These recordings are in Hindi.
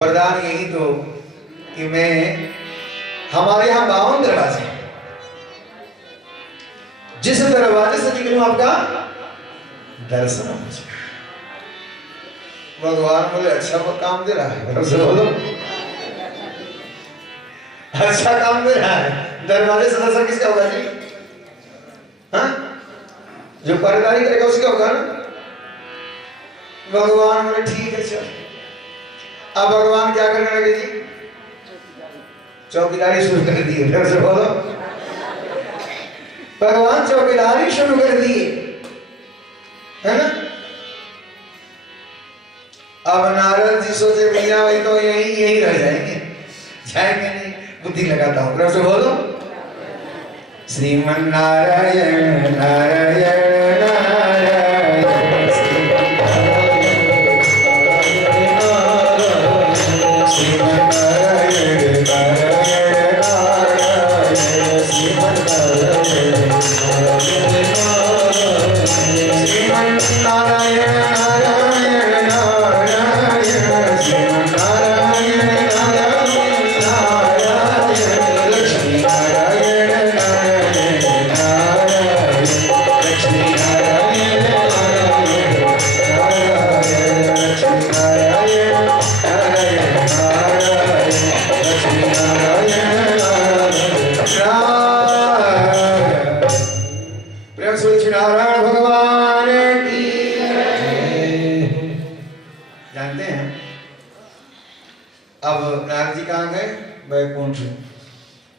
वरदान यही तो कि मैं हमारे यहाँ 52 दरवाजे, जिस दरवाजे से निकलूं आपका दर्शन हो जाए। भगवान बोले अच्छा वो काम दे रहा है, बोलो अच्छा काम दे रहा है। दरवाजे से दर्शन किसका होगा जी? हाँ, जो पहरेदारी करेगा उसका होगा ना। भगवान बोले ठीक है चल। अब भगवान क्या करने लगे जी? चौकीदारी शुरू कर दी। बोलो भगवान चौकीदारी शुरू कर दिए, है ना। अब नारद जी सोचे भैया भाई तो यही रह जाएंगे नहीं, बुद्धि लगाता हूं। फिर से बोलो श्रीमन नारायण नारायण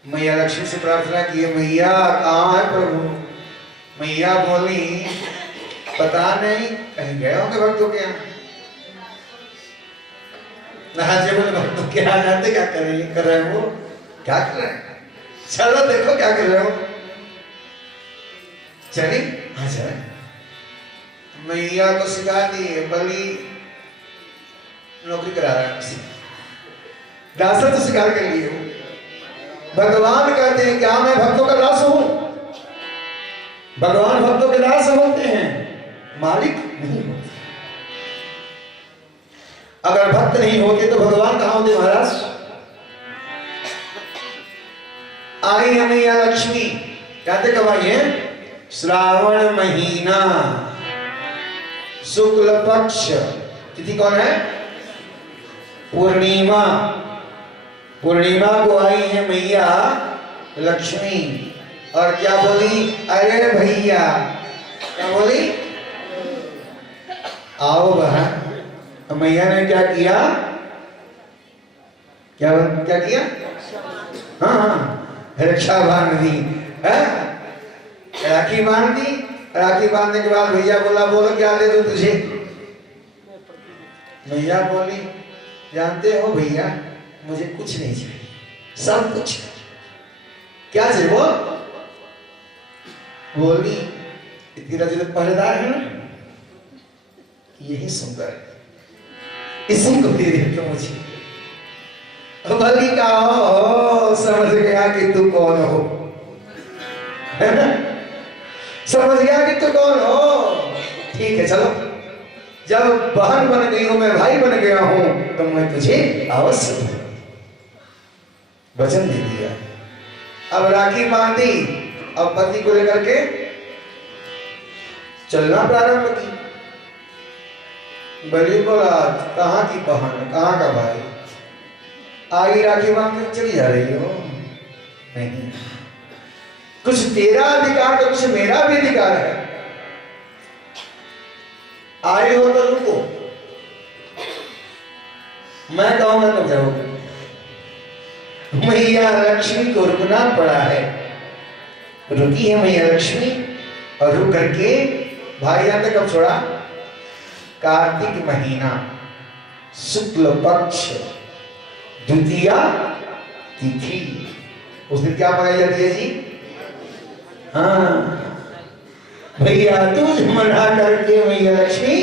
मैया लक्ष्मी से प्रार्थना की, मैया कहाँ है प्रभु? मैया बोली पता नहीं, कहीं गए होंगे भक्तों के यहाँ। नाराज बोले भक्तों के यहाँ जाते क्या कर रहे हैं वो? क्या कर रहे हैं? चलो देखो क्या कर रहे हो। चली हाँ चले। मैया को सिखा दी, बली नौकरी करा रहा है, दासन तो स्वीकार कर लिए। भगवान कहते हैं क्या मैं भक्तों का दास हूं? भगवान भक्तों के दास होते हैं, मालिक नहीं होते। अगर भक्त नहीं होते तो भगवान कहां होते महाराज? आई है मैया लक्ष्मी, कहते कब आई है? श्रावण महीना शुक्ल पक्ष, तिथि कौन है? पूर्णिमा। पूर्णिमा को आई है मैया लक्ष्मी और क्या बोली? अरे भैया, क्या बोली? आओ बहन। मैया ने क्या किया? क्या क्या किया? हाँ, रक्षा बांध दी, राखी बांध दी। राखी बांधने के बाद भैया बोला बोलो क्या दे दूं तुझे? मैया बोली जानते हो भैया मुझे कुछ नहीं चाहिए, सब कुछ। क्या चाहिए वो? बोली तेरा जो पहरेदार है ना, यही सुंदर है, इसी को दे दे मुझे। बली का हो समझ गया कि तू कौन हो, है ना? समझ गया कि तू कौन हो। ठीक है चलो, जब बहन बन गई हूं, मैं भाई बन गया हूं, तो मैं तुझे अवश्य वचन दे दिया। अब राखी बांधी, अब पति को लेकर के चलना प्रारंभ की। बलि बोला कहाँ की बहन, कहाँ का भाई? आई राखी बांध के चली जा रही हो? नहीं, कुछ तेरा अधिकार तो कुछ मेरा भी अधिकार है। आए हो तो रुको, मैं कहूंगा तो क्या होगा? मैया लक्ष्मी को रुकना पड़ा है। रुकी है मैया लक्ष्मी और रुक करके भाई यहां तक कब छोड़ा? कार्तिक महीना शुक्ल पक्ष द्वितीया तिथि, उस दिन क्या मनाई जाती है जी? हाँ भैया तुझ मना करके मैया लक्ष्मी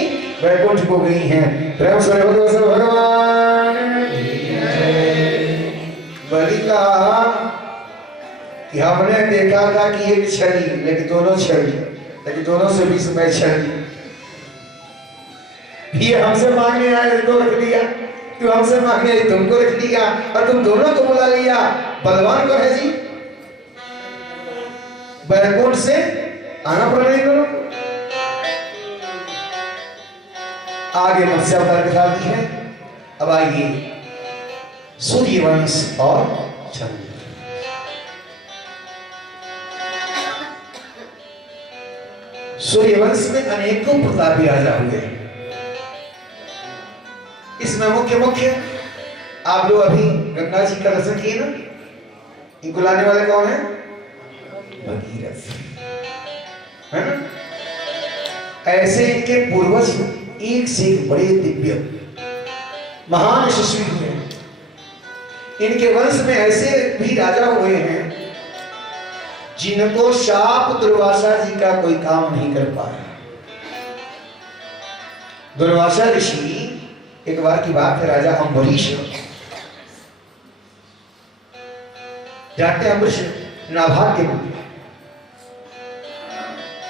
वैकुंठ को गई हैं। प्रेम से भगवान। बलि कहा कि हमने देखा था कि एक छड़ी, लेकिन दोनों छड़ी, लेकिन दोनों से भी समय छड़ी। ये हमसे मांगने आए, इनको रख दिया। तू हमसे मांगे तुमको रख लिया और तुम दोनों को बुला लिया। बलवान कौन है जी? बैकुंठ से आना पड़ रही दोनों को। आगे मत्स्य अवतार कथा दी है। अब आइए सूर्यवंश और चंद्र। सूर्यवंश में अनेकों प्रतापी राजा हुए। इसमें मुख्य आप लोग अभी गंगा जी का दर्शन किए ना। इनको लाने वाले कौन है? भगीरथ, है ना। ऐसे इनके पूर्वज एक से एक बड़े दिव्य महान यशस्वी हुए। इनके वंश में ऐसे भी राजा हुए हैं जिनको शाप दुर्वासा जी का कोई काम नहीं कर पाया। दुर्वासा ऋषि, एक बार की बात है, राजा अम्बरीश जाते अम्बरीश नाभाग्य को,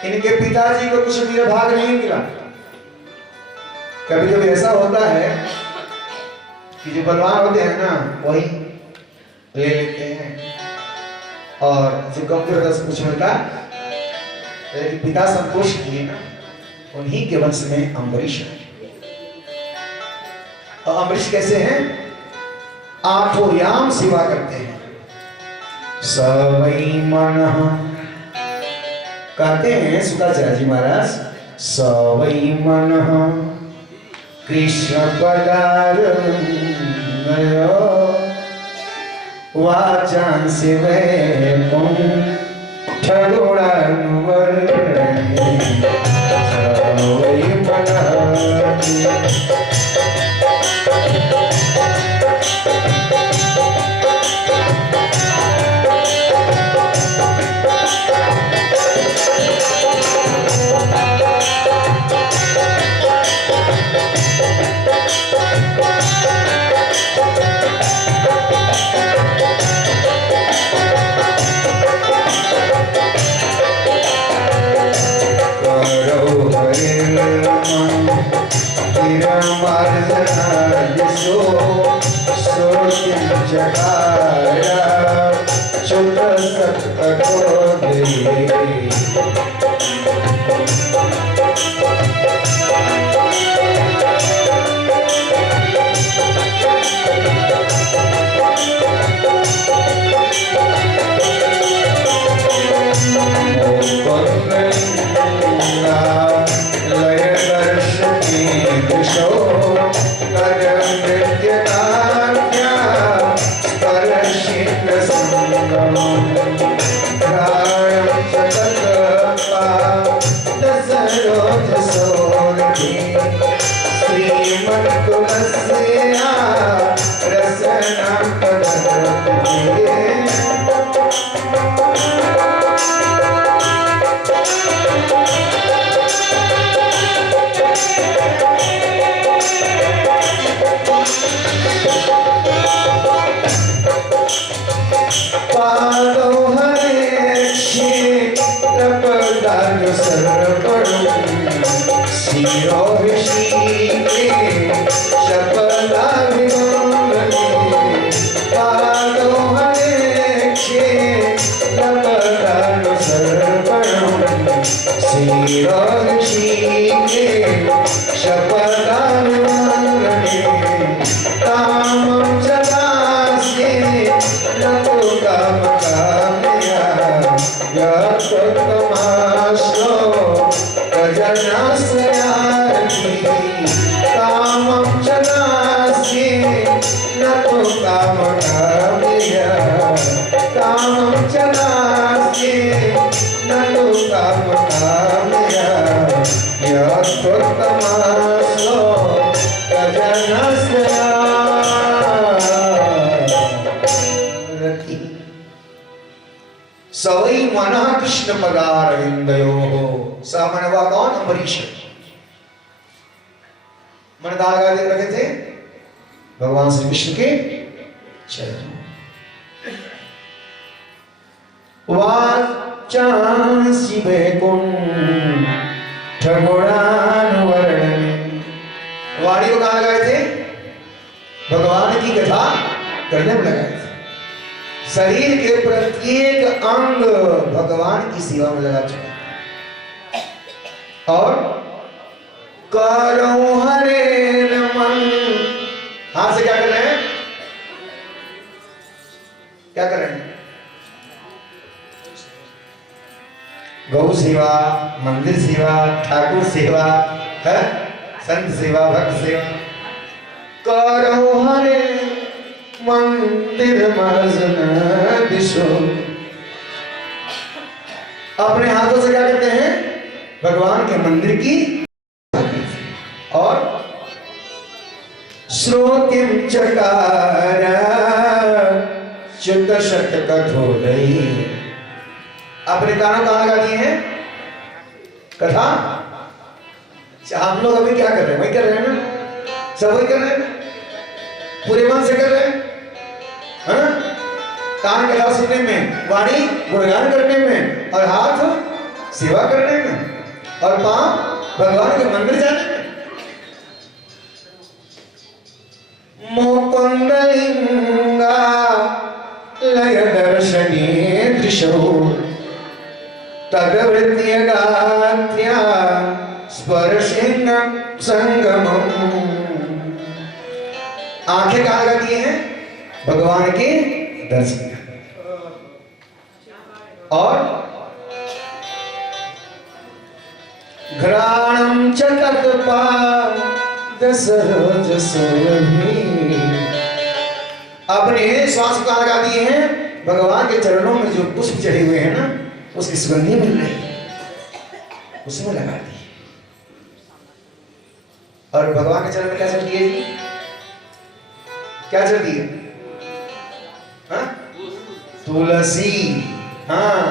इनके पिताजी को कुछ वीर भाग नहीं मिला। कभी कभी ऐसा होता है कि जो बलवान होते हैं ना वही ले लेते हैं और जो कमजोर होता है कुछ मिलता, लेकिन पिता संतोष किए ना, उन्हीं के वंश में अम्बरीश है। और अम्बरीश कैसे हैं? आठों याम सेवा करते हैं। सवै मनः कहते हैं सुधाचार्य जी महाराज, सवै मनः कृष्ण पदारविंद वाचांसि वैकुंठ गुणानुवर्णये सवै मनः। सवै मनः कृष्ण पदारविंदयोः। सामने कौन? अम्बरीश। मन कहाँ देख रखे थे? भगवान श्री विष्णु के चरणों। वाचांसि वैकुंठ गुणानुवर्णये। वाणी को कहाँ गए थे? करने में लगाए थे। शरीर के प्रत्येक अंग भगवान की सेवा में लगा चुके और करो हरे नमन। हाथ से क्या कर रहे हैं? क्या कर रहे हैं? गौ सेवा, मंदिर सेवा, ठाकुर सेवा है, संत सेवा, भक्त सेवा। करो हरे मंदिर मर्जन दिशो। अपने हाथों से क्या करते हैं? भगवान के मंदिर की और श्रोतिम चकार च्युत शत कथोदयी। अपने कानों कहाँ लगा दिए हैं? कथा। हम लोग अभी क्या कर रहे हैं? वही कर रहे हैं ना, सब वही कर रहे हैं, पूरे मन से कर रहे हैं। हाँ? कान कथा सुनने में, वाणी गुणगान करने में, और हाथ सेवा करने में, और पांव भगवान के मंदिर जाने में। मुकुंदलिंगा लय दर्शनी दृशो तदवृत्य गात्या स्पर्शिंग संगमम। आंखें कहाँ लगाती हैं? भगवान के दर्शन। और घ्राणम च अपने श्वास को लगा दिए हैं भगवान के चरणों में। जो पुष्प चढ़े हुए हैं ना, उसकी सुगंधी मिल रही है, उसमें लगा दी। और भगवान के चरण में क्या चढ़ती है जी? क्या चढ़ती है? हाँ? तुलसी। हाँ,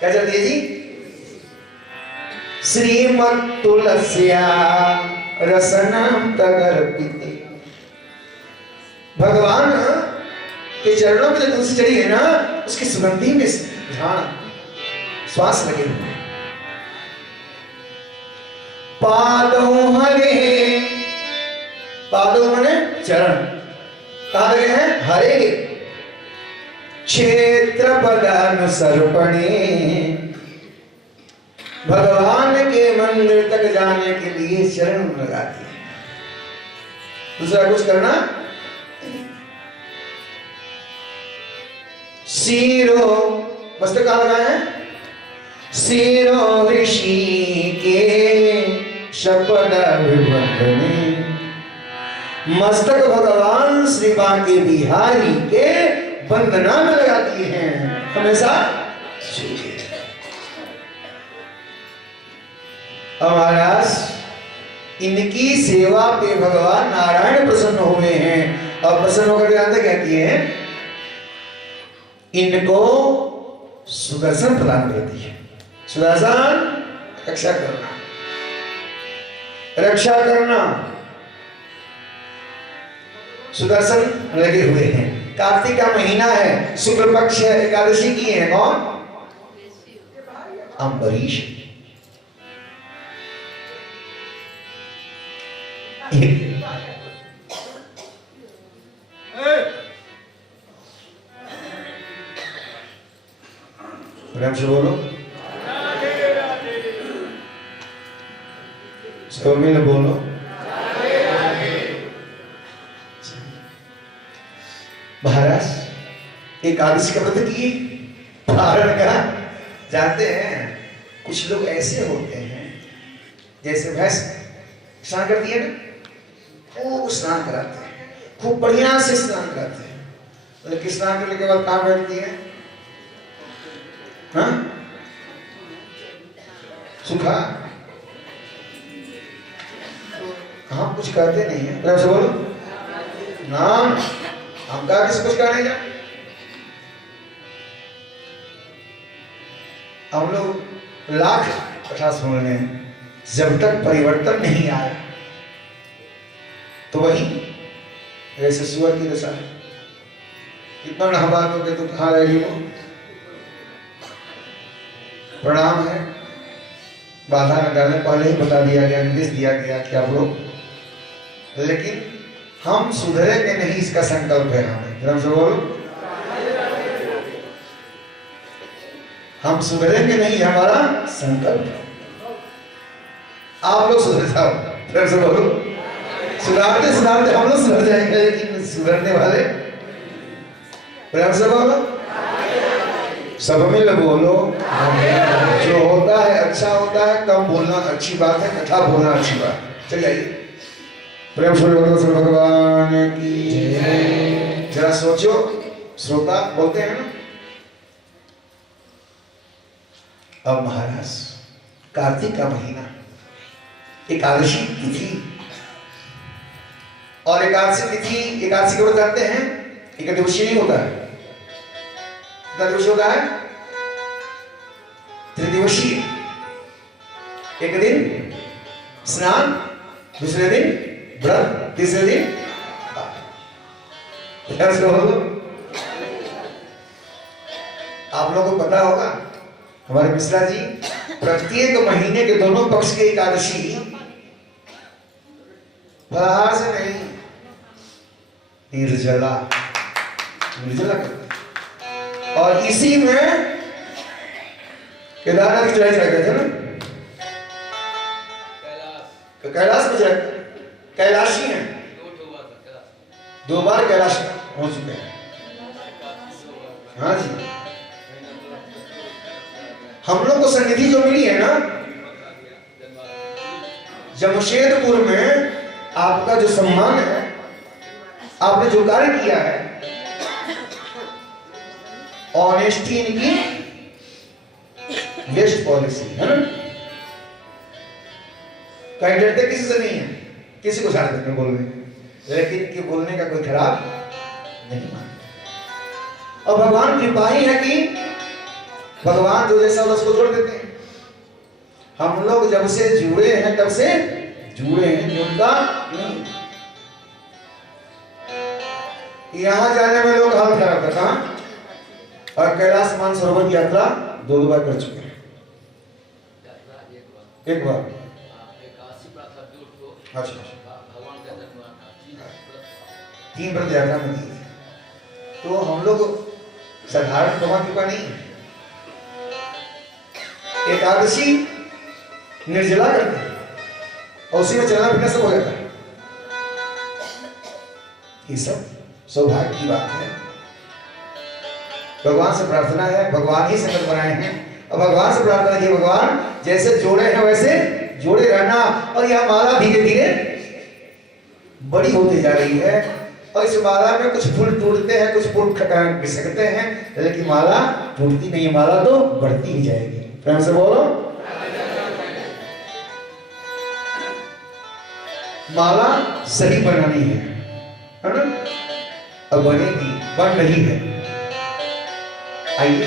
क्या चढ़ती है जी? श्रीमत् तुलस्या रसनम तगर्पिते। भगवान के चरणों में जो तुलसी चढ़ी है ना, उसकी सुगंधी में ध्यान श्वास लगे हुए। पादों हरे, पादों माने चरण, कहाँ लगे हैं? हरे के। क्षेत्र पदानुसर्पणे, भगवान के मंदिर तक जाने के लिए चरण लगाती है। दूसरा कुछ करना। सीरो, मस्तक कहाँ लगाए हैं? सीरो ऋषि के शपथ विबंधने। मस्तक भगवान श्री बांके बिहारी के वंदना में लगाती हैं हमेशा। महाराज इनकी सेवा पे भगवान नारायण प्रसन्न हुए हैं, और प्रसन्न होकर के अंदर कहती है इनको सुदर्शन प्रदान करती है। सुदर्शन रक्षा करना, रक्षा करना। सुदर्शन लगे हुए हैं। कार्तिक का महीना है, शुक्ल पक्ष है, एकादशी की है। कौन? अम्बरीश। प्रेम से बोलो, सब मिल बोलो। महाराज एकादशी का व्रत किए, पारण का। जानते हैं कुछ लोग ऐसे होते हैं जैसे भैंस स्नान करती है ना, वो स्नान कराते हैं, खूब बढ़िया से स्नान कराते हैं, लेकिन स्नान करने के बाद कहाँ बैठती है? हाँ? सुखा। हम कुछ कहते नहीं है, प्रेम से बोलो। नाम हम कहा किसी कुछ कहने जा। हम लोग लाख कथा सुन रहे हैं, जब तक परिवर्तन नहीं आया तो वही ऐसे सुअर की दशा है। इतना नहवा दोगे तो कहाँ रहेगी वो? प्रणाम है, बाधा न डालने, पहले ही बता दिया गया, निर्देश दिया गया कि आप लोग, लेकिन हम सुधरेंगे नहीं, इसका संकल्प है हमें। जरा से बोलो, हम सुधरेंगे नहीं, हमारा संकल्प। आप लोग सुधर जाओ, फिर से बोलो, सुधारते सुधारते हम लोग सुधर जाएंगे, लेकिन सुधरने वाले प्रेम से बोलो, सब मिल बोलो। जो होता है अच्छा होता है, कम बोलना अच्छी बात है, कथा बोलना अच्छी बात है। चलिए आइए, प्रेम से बोलो श्री भगवान की। जरा सोचो, श्रोता बोलते हैं ना, अब महाराज कार्तिक का महीना, एकादशी तिथि, और एकादशी तिथि, एकादशी को जानते हैं एक दिवसीय नहीं होता है, कितना दिवसीय होता है? त्रिदिवसीय। एक दिन स्नान, दूसरे दिन व्रत, तीसरे दिन आप लोगों को पता होगा, हमारे मिश्रा जी प्रत्येक महीने के दोनों पक्ष के एकादशी फलाहार से नहीं, निर्जला निर्जला करते। और इसी में केदारनाथ की चढ़ाई चढ़ा गए थे ना, कैलाश पे चढ़, कैलाशी हैं, 2 बार कैलाश हो चुके हैं। हाँ जी, हम लोग को सन्निधि जो मिली है ना, जमशेदपुर में आपका जो सम्मान है, आपने जो कार्य किया है, ऑनेस्टी इनकी बेस्ट पॉलिसी है ना। कहीं डरते किसी से नहीं है, किसी को छाड़ देते बोलने, लेकिन कि बोलने का कोई खराब नहीं मानते। और भगवान कृपा ही है कि भगवान जो जैसा उसको जोड़ देते हैं। हम लोग जब से जुड़े हैं तब से जुड़े हैं, उनका नहीं। यहां जाने में लोग हाल खराब करता, और कैलाश मानसरोवर की यात्रा 2 बार कर चुके हैं। एक बार अच्छा, 3 व्रत यात्रा में की। तो हम लोग साधारण भगवान कृपा नहीं, एकादशी निर्जला करते हैं और उसी में चलना फिरना सब हो जाता है। ये सब सौभाग्य की बात है। भगवान से प्रार्थना है, भगवान ही संकल्प बनाए हैं, और भगवान से प्रार्थना की भगवान जैसे जोड़े हैं वैसे जोड़े रहना। और यह माला धीरे धीरे बड़ी होती जा रही है, और इस माला में कुछ फूल टूटते हैं, कुछ फूल घिसकते हैं, लेकिन माला टूटती नहीं है, माला तो बढ़ती ही जाएगी। प्रेम से बोलो, माला सही बनानी है ना, अब बनेगी, बन रही है। आइए,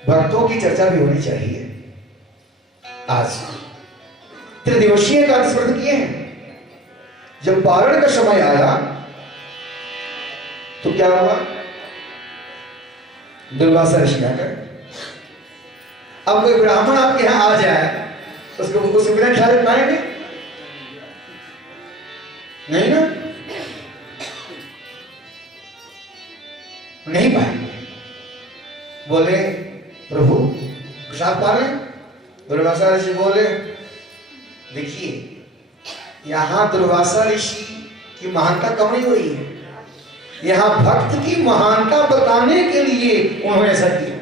भक्तों की चर्चा भी होनी चाहिए। आज त्रिदिवसीय एकादश व्रत किए हैं। जब पारण का समय आया तो क्या हुआ? दुर्वासा ऋषि आकर, अब कोई ब्राह्मण आपके यहां आ जाए, उसको बिना खिला पाएंगे नहीं ना, नहीं पाएंगे। बोले प्रभु प्रसाद पा रहे? दुर्वासा ऋषि बोले देखिए, यहां दुर्वासा ऋषि की महानता कम नहीं हुई है, यहां भक्त की महानता बताने के लिए उन्होंने ऐसा किया।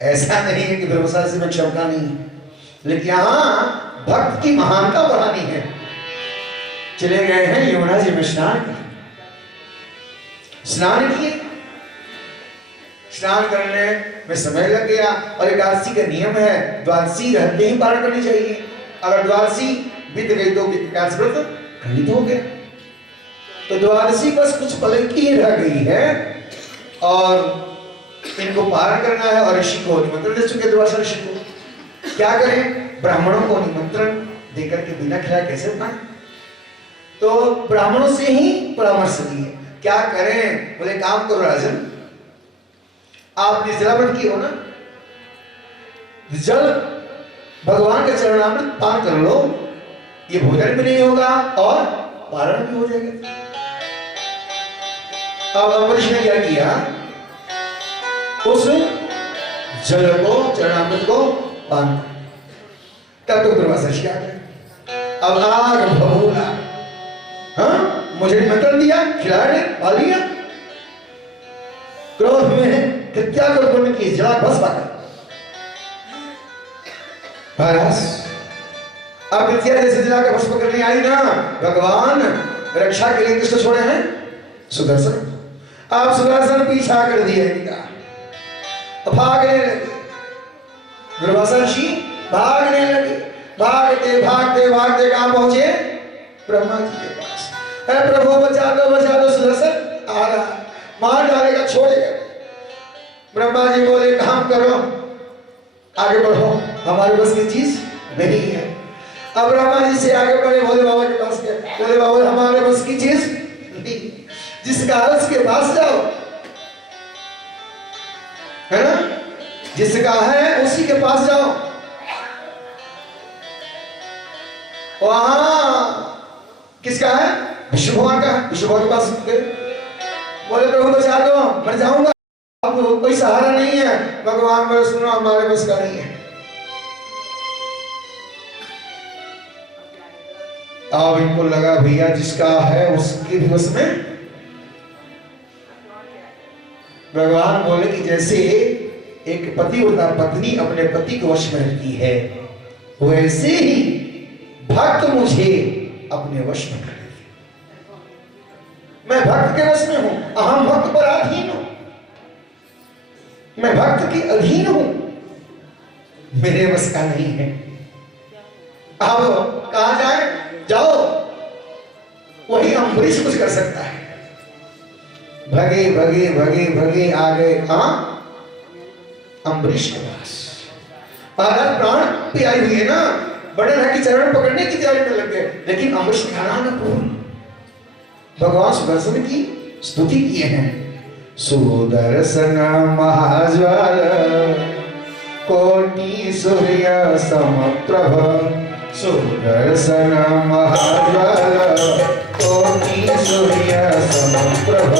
ऐसा नहीं है कि दुर्वासा ऋषि में क्षमता नहीं है, लेकिन यहां भक्त की महानता बढ़ानी है। चले गए हैं यमुना जी में स्नान किए, स्नान किए, स्नान करने में समय लग गया। और एकादशी का नियम है, द्वादशी रहते ही पारण करनी चाहिए। अगर द्वादशी बीत गई तो एकादशी व्रत खंडित हो गया। तो द्वादशी बस कुछ पल की ही रह गई है, और इनको पारण करना है। और ऋषि को निमंत्रण दे चुके, दुर्वासा ऋषि को। क्या करें, ब्राह्मणों को निमंत्रण देकर के बिना खिलाए कैसे पाए? तो ब्राह्मणों से ही परामर्श दिए, क्या करें? बोले काम करो राजन, आप निर्जला व्रत की हो ना, जल भगवान के चरणामृत पान कर लो, ये भोजन भी नहीं होगा और पारण भी हो जाएगा। अब अम्बरीश ने क्या किया, उस जल को, चरणामृत को पान, तब तो दुर्वासा ऋषि आ गए। अब आग भभूला, हाँ मुझे निमंत्रण दिया, खिलाया, पा लिया, क्रोध में हत्या को उत्पन्न की, जला भस्म पाकर महाराज अब विद्या जैसे जला के भस्म करने आई ना, भगवान रक्षा के लिए किसको छोड़े हैं, सुदर्शन। आप सुदर्शन पीछा कर दिए इनका, भागने लगे, दुर्वासा ऋषि भागने लगे, भागते भागते भागते कहां पहुंचे, ब्रह्मा जी के पास। अरे प्रभु बचा दो, सुदर्शन आ रहा, मार डालेगा, छोड़ेगा। ब्रह्मा जी बोले काम करो, आगे बढ़ो, हमारे बस की चीज नहीं है। अब ब्रह्मा जी से आगे बढ़े, भोले बाबा के पास गए, भोले बाबा हमारे बस की चीज नहीं, जिसका है उसके पास जाओ, है ना, जिसका है उसी के पास जाओ। वहां किसका है, विष्णु भगवान का है, विष्णु भगवान के पास गए, बोले प्रभु बचा दो, मर जाऊंगा, अब कोई सहारा नहीं है। भगवान बोले सुनो, हमारे बस का नहीं है। अब इनको लगा भैया जिसका है उसके भी बस में। भगवान बोले कि जैसे एक पति होता पत्नी अपने पति को वश में रखती है, वैसे ही भक्त मुझे अपने वश में कर। मैं भक्त के वश में हूं, अहम भक्त पर अधीन हूं, मैं भक्त के अधीन हूं, मेरे बस का नहीं है। अब कहां जाए, जाओ, वही अम्बरीश कुछ कर सकता है। भगे भगे भगे भगे आ गए कहां, अम्बरीश के पास। महाराज प्राण पे आई हुई है ना, बड़े भाई के चरण पकड़ने की तैयारी में लग गए, लेकिन अम्बरीश ने कहा ना पूर्ण भगवान सुदर्शन की स्तुति किए हैं। सुदर्शन महाज्वाल कोटि सूर्य समप्रभ, सुदर्शन महाज्वाल कोटि सूर्य समप्रभ,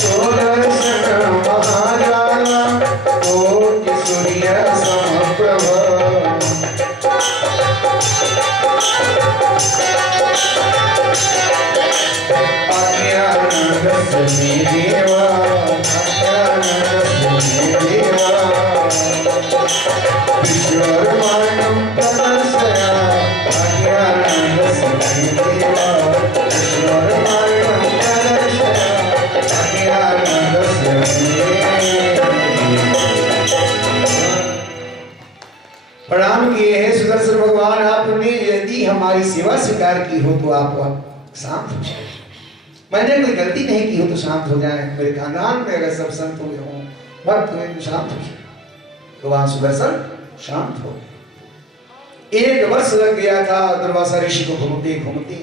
सुदर्शन महाज्वाल कोटि सूर्य समप्रभ, अज्ञानदस्मी देवा, अज्ञानदस्मी देवा, विश्वरमाणं प्रदर्शय, अज्ञानदस्मी देवा, विश्वरमाणं प्रदर्शय, अज्ञानदस्मी देवा। प्रणाम किए हैं सुदर्शन भगवान, आपने यदि हमारी सेवा स्वीकार की हो तो आप शांत हो जाए। मैंने कोई गलती नहीं की हो तो शांत हो जाए, मेरे खानदान में अगर सब संत हुए हों, भक्त हुए तो शांत हो जाए। तो वहां सुदर्शन शांत हो गए। 1 वर्ष लग गया था दुर्वासा ऋषि को घूमते घूमते।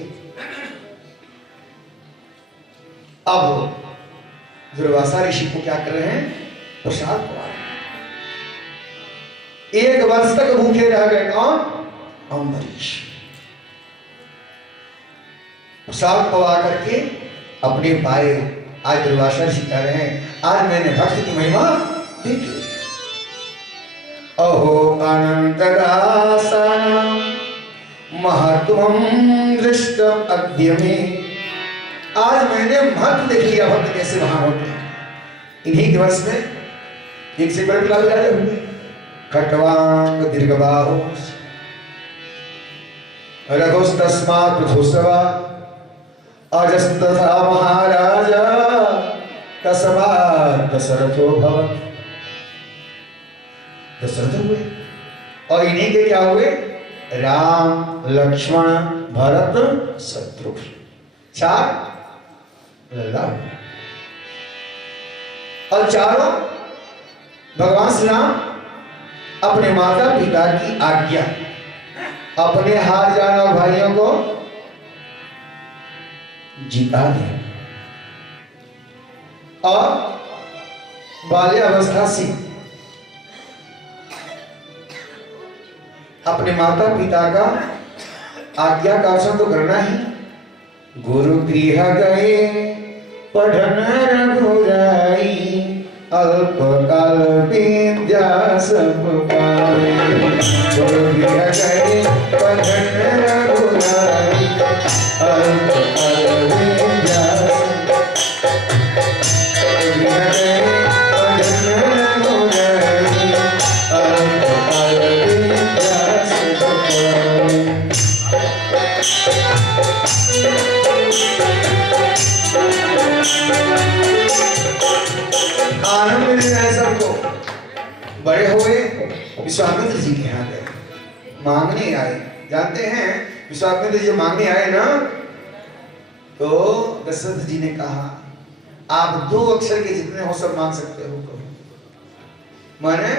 अब दुर्वासा ऋषि को क्या कर रहे हैं, प्रसाद पवा रहे हैं। 1 वर्ष तक भूखे रह गए कौन, अम्बरीश। प्रसाद पवा करके अपने पाए। आज दुर्वासा ऋषि कह रहे हैं आज मैंने भक्त की महिमा देखी। अहो अनंतदासानां महत्वं दृष्टम अद्य में, आज मैंने महत्व देख लिया भक्त कैसे वहां होते हैं। इन्हीं के वर्ष में एक से बड़े लाभ जाते हुए खट्वांग दीर्घबाहु रघुस्तस्मात् पृथुसवा अजस्तथा महाराजा तस्मात् दशरथो भवत्। दशरथ हुए और इन्हीं के क्या हुए, राम लक्ष्मण भरत शत्रुघ्न, 4 लल्ला। और चारों भगवान श्री राम अपने माता पिता की आज्ञा, अपने हार जाना भाइयों को जिता दे और बाल्यावस्था से अपने माता पिता का आज्ञा का आचरण तो करना ही। गुरु गृह गए पढ़न रघुराई, अल्प काल विद्या सब पाए। गुरु गृह गए पढ़न रघुराई, अल्प काल विद्या आनंद मिल रहा है सबको। बड़े हुए विश्वामित्र जी के यहाँ गए, मांगने आए। जानते हैं विश्वामित्र जी मांगने आए ना, तो दशरथ जी ने कहा आप 2 अक्षर के जितने हो सब मांग सकते हो। कहो माने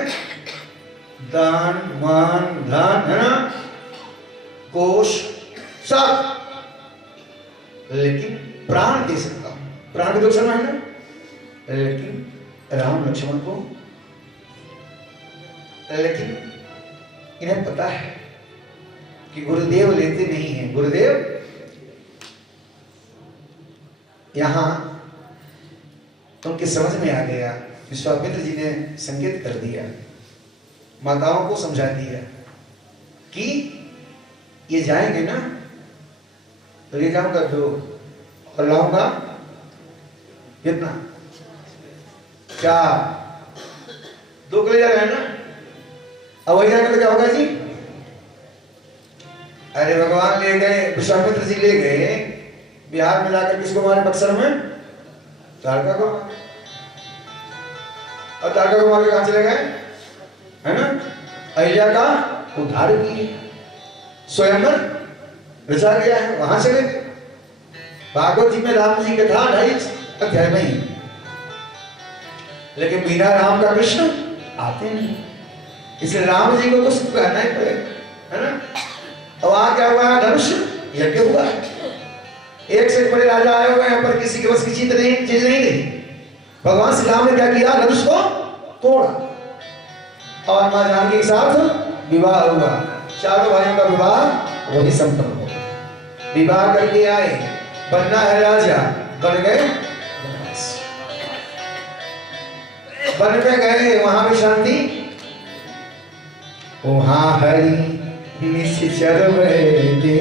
दान मान धन है ना, कोष सब, लेकिन प्राण दे सकता हूं। प्राण के 2 अक्षर है ना, लेकिन राम लक्ष्मण को, लेकिन इन्हें पता है कि गुरुदेव लेते नहीं हैं। गुरुदेव यहां उनके समझ में आ गया। विश्वामित्र जी ने संकेत कर दिया, माताओं को समझा दिया कि ये जाएंगे ना तो ले जाऊंगा 2 और लाऊंगा कितना, 4, 2 के ले जा रहे हैं ना। अब वही जाकर क्या होगा जी? अरे भगवान ले गए, विश्वामित्र जी ले गए बिहार में जाकर किसको मारे? बक्सर में तारका को। और तारका को मार के कहां चले गए? है ना, अहिल्या का उद्धार किए, स्वयंवर रचा गया है, वहां चले गए। भागवत जी में राम जी का था 2.5 अध्याय में ही, लेकिन बिना राम का कृष्ण आते नहीं, इसलिए राम जी को कुछ कहना ही पड़ेगा, है ना। और वहां क्या हुआ? धनुष यज्ञ हुआ। एक से बड़े राजा आए हुए हैं पर किसी के बस की चीज नहीं रही। भगवान श्री राम ने क्या किया? धनुष को तोड़ा और मां जानकी के साथ विवाह हुआ। चारों भाइयों का विवाह वही संपन्न हो गया। विवाह करके आए, बनना है राजा, बन गए, बन में गए, वहां भी शांति, वहां हरि निश्चर दे।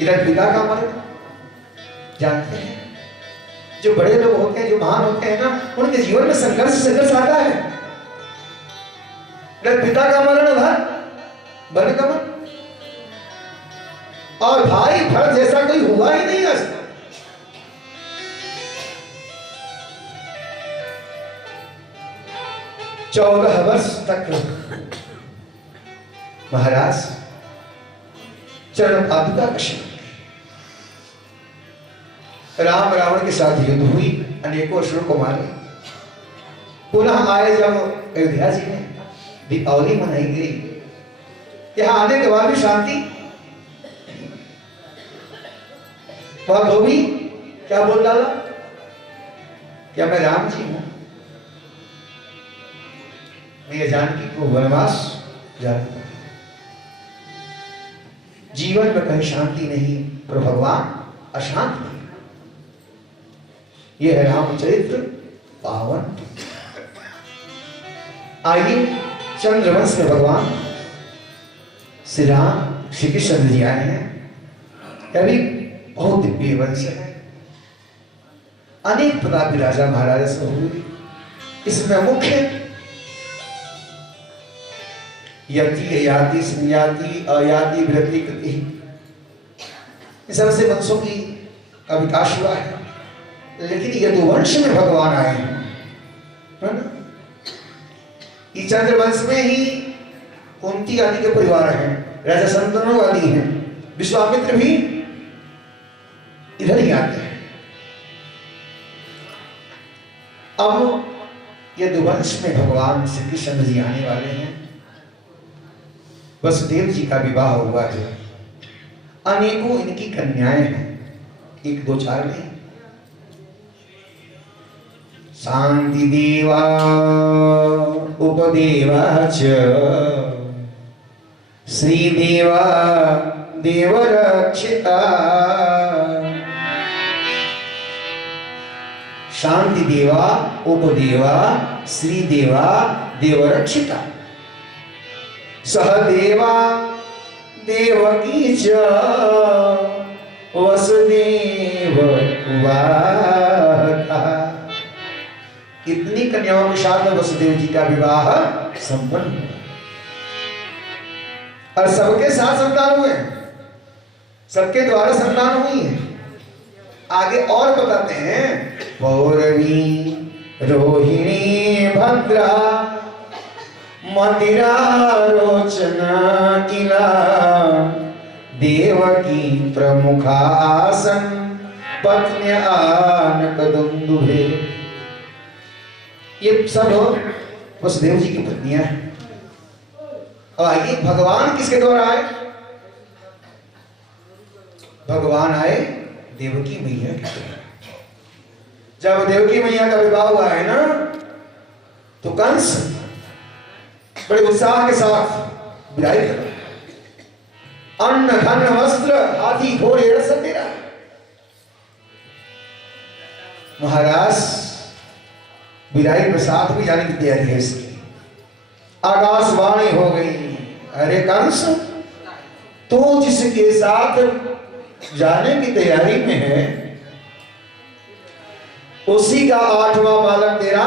इधर पिता का मरण। जानते हैं जो बड़े लोग होते हैं, जो महान होते हैं ना, उनके जीवन में संघर्ष आता है। इधर पिता का मरण, उधर बन का मरण। और भाई भरत जैसा कोई हुआ ही नहीं आज तक। चौदह वर्ष तक महाराज चरण पादुका का सेवन। राम रावण के साथ युद्ध हुई, अनेकों असुरों को मारे। पुनः आए जब अयोध्या जी में दीपावली मनाई गई, यहां आने के बाद भी शांति। वह धोबी क्या बोल डाला? क्या मैं राम जी हूं, मैं जानकी को वनवास जाता। जीवन में कहीं शांति नहीं, पर भगवान अशांत नहीं। यह है रामचरित्र पावन। आइए चंद्रवंश में भगवान श्री राम श्री कृष्ण जी आए हैं। कभी बहुत दिव्य वंश है, अनेक प्रकार के राजा महाराजा सब हुए। इसमें मुख्य यति याति संयाति अयाति विरक्ति कृति, इस सबसे वंशों की का विकास हुआ है। लेकिन यदुवंश में भगवान आए हैं, है ना। इस चंद्रवंश में ही कुंती आदि के परिवार हैं, राजा संतनु आदि हैं, विश्वामित्र भी इधर ही आते हैं। अब यदुवंश में भगवान श्री कृष्ण जी आने वाले हैं। वसुदेव जी का विवाह हुआ है, अनेकों इनकी कन्याएं हैं, 1 2 4 नहीं। शांति देवा उपदेवा च श्रीदेवा देवरक्षिता। शांति देवा उपदेवा श्रीदेवा देवरक्षिता। सहदेवा देवकी च वसुदेव वाहता। इतनी कन्याओं के साथ वसुदेव जी का विवाह संपन्न हुआ और सबके साथ संतान हुए, सबके द्वारा संतान हुई है। आगे और बताते हैं, पौरवी रोहिणी भद्रा मदिरा रोचना इला देवकी प्रमुखासन पत्न्य आनकदुंदुभे। ये सब वसुदेव जी की पत्नियां हैं। और आइए भगवान किसके द्वारा आए? भगवान आए देवकी मैया के द्वारा। जब देवकी मैया का विवाह हुआ है ना, तो कंस बड़े उत्साह के साथ विदाई कर रहा है। अन्न धन वस्त्र हाथी घोड़े रथ सब दे रहा है। महाराज विदाई प्रसाद भी जाने की तैयारी है इसकी। आकाशवाणी हो गई, अरे कंस, तो जिसके साथ जाने की तैयारी में है उसी का 8वां बालक तेरा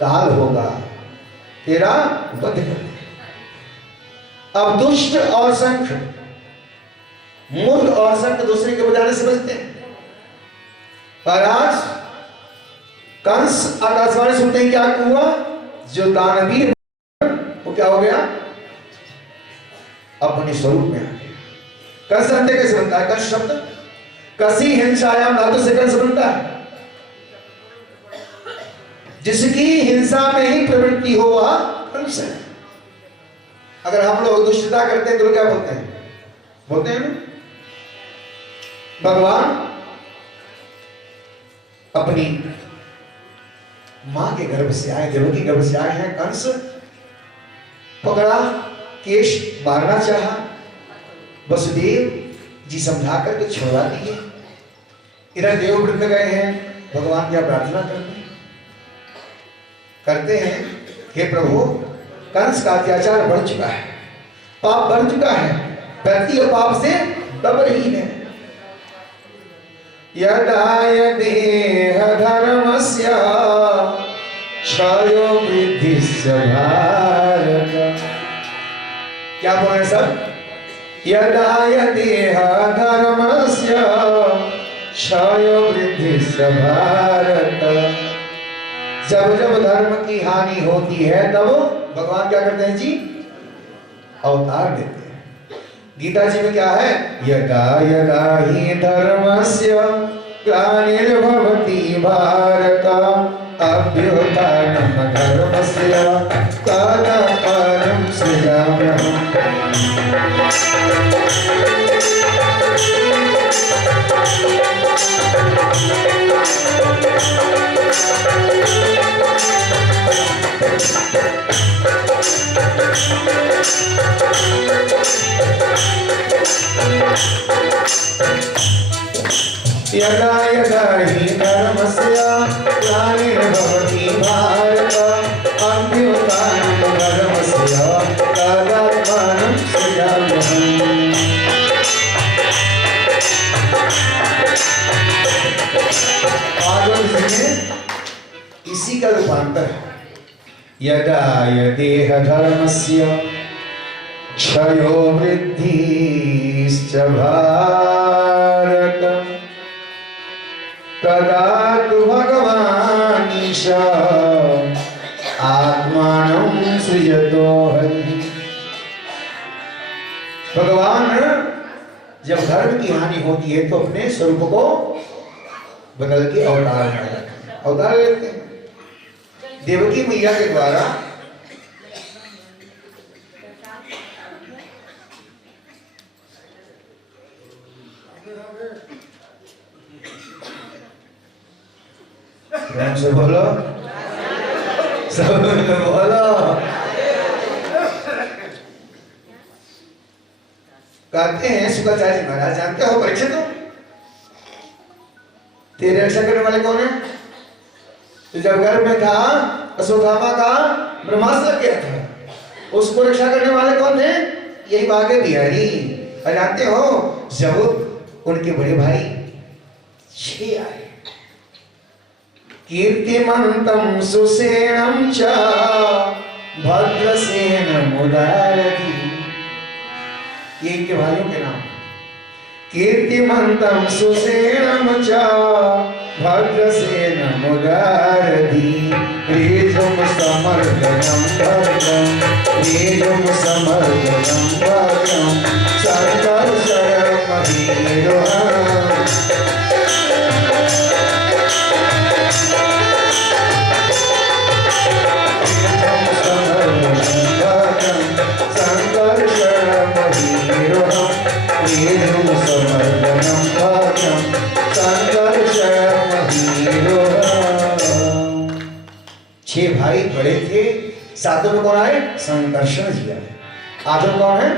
काल होगा, तेरा वध कर दे। अब दुष्ट और संख, मूर्ख और संख दूसरे के बजाने समझते हैं। पर आज कंस आकाशवाणी सुनते ही क्या हुआ? जो दानवीर वो क्या हो गया? अपने स्वरूप में आ गया। कंस अंत कैसे बनता है? कंस शब्द कसी हिंसायाम धातु से कंस बनता है। जिसकी हिंसा में ही प्रवृत्ति हो वह कंस है। अगर हम लोग दुष्टता करते हैं तो क्या बोलते हैं? बोलते हैं ना, भगवान अपनी मां के गर्भ से आए, देवकी के गर्भ से आए हैं। कंस पकड़ा, केश मारना चाहा, वसुदेव जी समझा करके छोड़ा दिए। इधर देवव्रत गए हैं, भगवान क्या प्रार्थना करते हैं, हे प्रभु, कंस का अत्याचार बढ़ चुका है, पाप बढ़ चुका है, धरती और पाप से दब रही है। यदाय देह धर्मस्य क्षयो वृद्धिश्च भारत। क्या बोले सब? यदाय देह धर्मस्य क्षयो वृद्धिश्च भारत। जब जब धर्म की हानि होती है तब भगवान क्या करते हैं जी? अवतार देते हैं। गीता जी में क्या है? यदा यदा हि धर्मस्य ग्लानिर्भवति भारत अभ्युत्थानं धर्मस्य तदात्मानं सृजाम्यहम्। यदा यदा हि धर्मस्य ग्लानिर्भवति भारत अभ्युत्थानं धर्मस्य तदात्मानं सृजाम्यहम्। इसी का रूपांतर है। यदा यदेह धर्मस्य क्षयो वृद्धिश्च भारत तदा तु भगवान् ईशा आत्मानं सृजतो हरि। भगवान जब धर्म की हानि होती है तो अपने स्वरूप को बदल के अवतार लेते हैं। देवकी मैया के द्वारा प्रेम से बोलो, सब बोलो। कहते हैं शुक्राचार्य महाराज, जानते हो परीक्षित हो तेरे रक्षा करने वाले कौन है? तो जब गर्भ में था अश्वत्थामा का ब्रह्मास्त्र लग गया था, उसको रक्षा करने वाले कौन थे? यही बागे बिहारी। और जानते हो जब उनके बड़े भाई 6 आए, कीर्तिमंतम सुसेनम च भद्रसेन मुदारकी, ये इनके भाइयों के नाम। कीर्तिमंतम सुसेनम च भद्रसेन मुदारकी, ऋजुम समर्दनम भद्रम, ऋजुम समर्दनम भद्रम, संकर्षणमहीरोहम्। छह भाई बड़े थे, सातों में कौन आए? संकर्षण जी आए। आठों कौन है?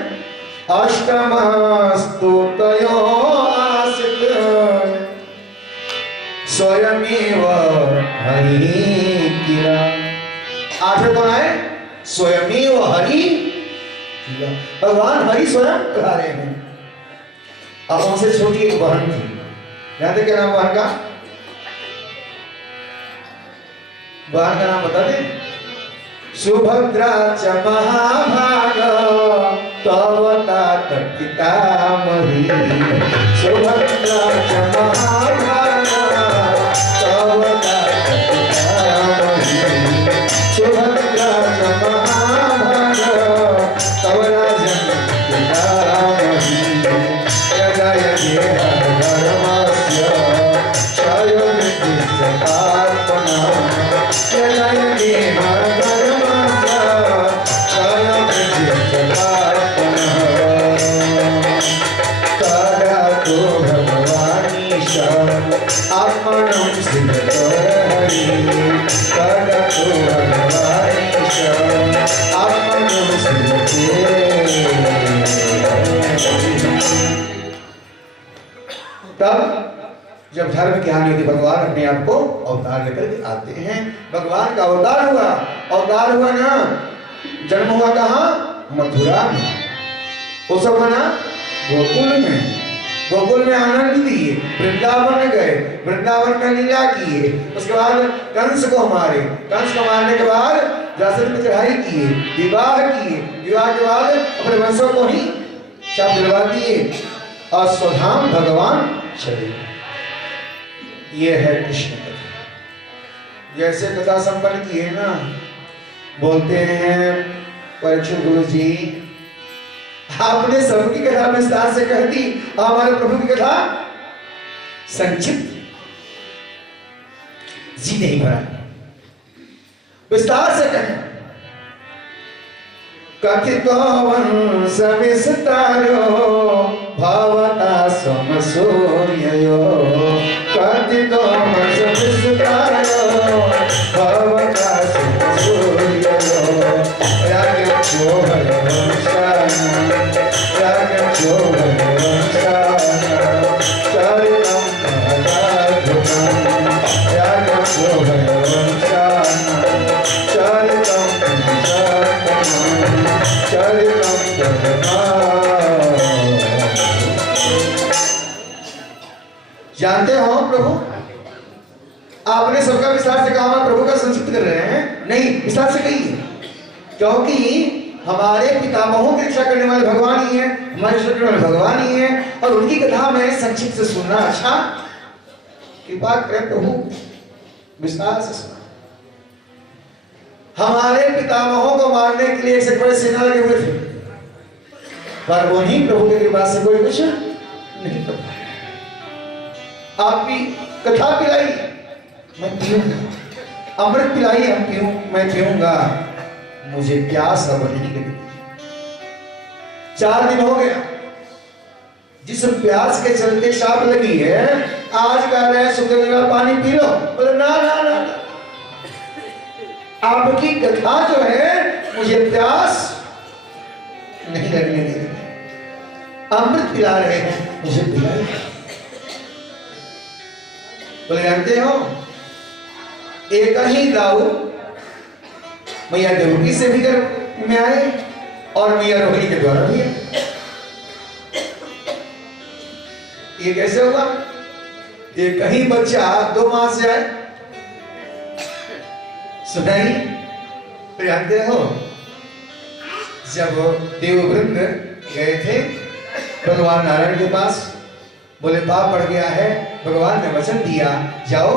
अष्टमस्तु तयो आसित स्वयमेव हरि किरा। आठों कौन आए? स्वयमेव हरि। भगवान हरि स्वयं कहा रहे हैं। अब उनसे छोटी एक बहन थी, जानते क्या नाम बहन का? बहन का नाम बता दे। सुभद्रा च महाभाग तव तात पितामही, सुभद्रा च महाभाग तव तात पितामही, सुभद्रा च महाभाग तव राजन पितामही, यजयते धर्मस्य क्षयवृद्धिस्य पार्पणः, यजयते धर्मस्य क्षयवृद्धिस्य पार्पणः। तदा तो भगवानीश आत्मनं सिद्धतोरहरि, तदा तो भगवानीश आत्मनं सिद्धतोरहरि। तब जब धर्म की हानि होती, भगवान अपने आप को अवतार लेकर आते हैं। भगवान का अवतार हुआ, अवतार हुआ ना, जन्म हुआ कहाँ? मथुरा में। वो सब बना गोकुल में। गोकुल में आनंद दिए, वृंदावन गए, वृंदावन में लीला किए, उसके बाद कंस को मारे, कंस को मारने के बाद दशरथ पे चढ़ाई किए, विवाह किए, विवाह के बाद अपने वंशों को ही शाप दिलवा दिए और स्वधाम भगवान चले। ये है कृष्ण कथा। जैसे कथा संपन्न की है ना, बोलते हैं परीक्षित गुरु जी, आपने सबकी कथा विस्तार से कह दी, हमारे प्रभु की कथा संक्षिप्त जी नहीं भरा, विस्तार से कहें। कथितो वंश विस्तारो भवता समसूर्ययो, कथितो वंश विस्तारो भवता समसूर्ययो, याज्ञो भगवंशान, याज्ञो भगवंशान, चरितं महदाद्भुतं, याज्ञो भगवंशान, चरितं पुरुषोत्तमं, चरितं जगन्नाथ। जानते हो प्रभु, आपने सबका विस्तार से कहा, हम प्रभु का संक्षिप्त कर रहे हैं, नहीं विस्तार से कहिए, क्योंकि हमारे पितामहों की रक्षा करने वाले भगवान ही हैं, हमारे रक्षा करने वाले भगवान ही हैं, और उनकी कथा में संक्षिप्त से सुनना अच्छा। कृपा करें प्रभु, विस्तार से सुना। हमारे पितामहों को मारने के लिए एक से बड़े सेना लगे हुए थे, पर वही प्रभु की कृपा से कोई कुछ नहीं कर पाया। आपकी कथा पिलाई, मैं पीऊंगा, अमृत पिलाई मैं पीऊंगा, मुझे प्यास अब नहीं लगी। 4 दिन हो गया, जिस प्यास के चलते शाप लगी है, आज कह रहे हैं सुखदेव जी पानी पी लो, बोले ना ना ना, आपकी कथा जो है मुझे प्यास नहीं लगने दे रही, अमृत पिला रहे हैं मुझे पिलाइए। बोले जानते हो एक ही दाऊ मैया देवकी से भी गर्भ में आए और मैया रोहिणी के द्वारा भी आए। ये कैसे हुआ? एक ही बच्चा 2 माह से आए, सुनाई। तो जानते हो जब देववृंद गए थे भगवान नारायण के पास, बोले पाप बढ़ गया है, भगवान ने वचन दिया जाओ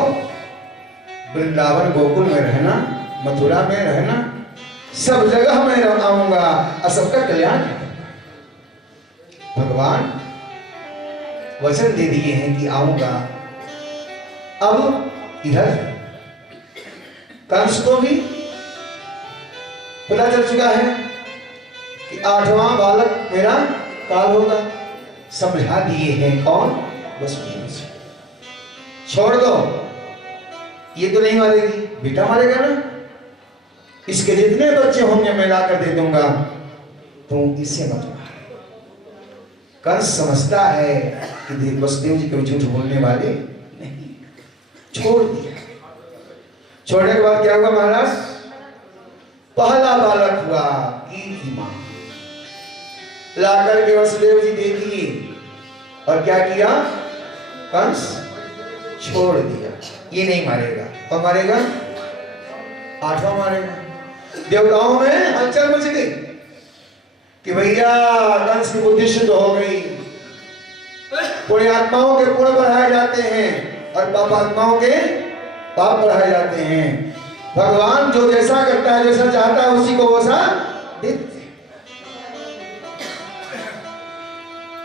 वृंदावन गोकुल में रहना, मथुरा में रहना, सब जगह मैं आऊंगा और सबका कल्याण करूंगा। भगवान वचन दे दिए हैं कि आऊंगा। अब इधर कंस को भी पता चल चुका है कि 8वां बालक मेरा काल होगा, समझा दिए हैं कौन? वसुदेव जी। छोड़ दो, ये तो नहीं मारेगी, बेटा मारेगा ना, इसके जितने बच्चे होंगे मैं लाकर दे दूंगा, तुम इससे मत मार। कंस समझता है कि वसुदेव जी कभी झूठ बोलने वाले नहीं, छोड़ दिया। छोड़ने के बाद क्या हुआ महाराज? पहला बालक हुआ कीर्तिमान, लाकर के वसुदेव जी दे दिए और क्या किया? कंस छोड़ दिया। ये नहीं मारेगा, कौन मारेगा? 8वां मारेगा। देवताओं में हलचल मच गई कि भैया कंस की बुद्धि शुद्ध हो गई, पुण्य आत्माओं के पुण्य बढ़ाए जाते हैं और पाप आत्माओं के पाप बढ़ाए जाते हैं। भगवान जो जैसा करता है, जैसा चाहता है उसी को वैसा देते।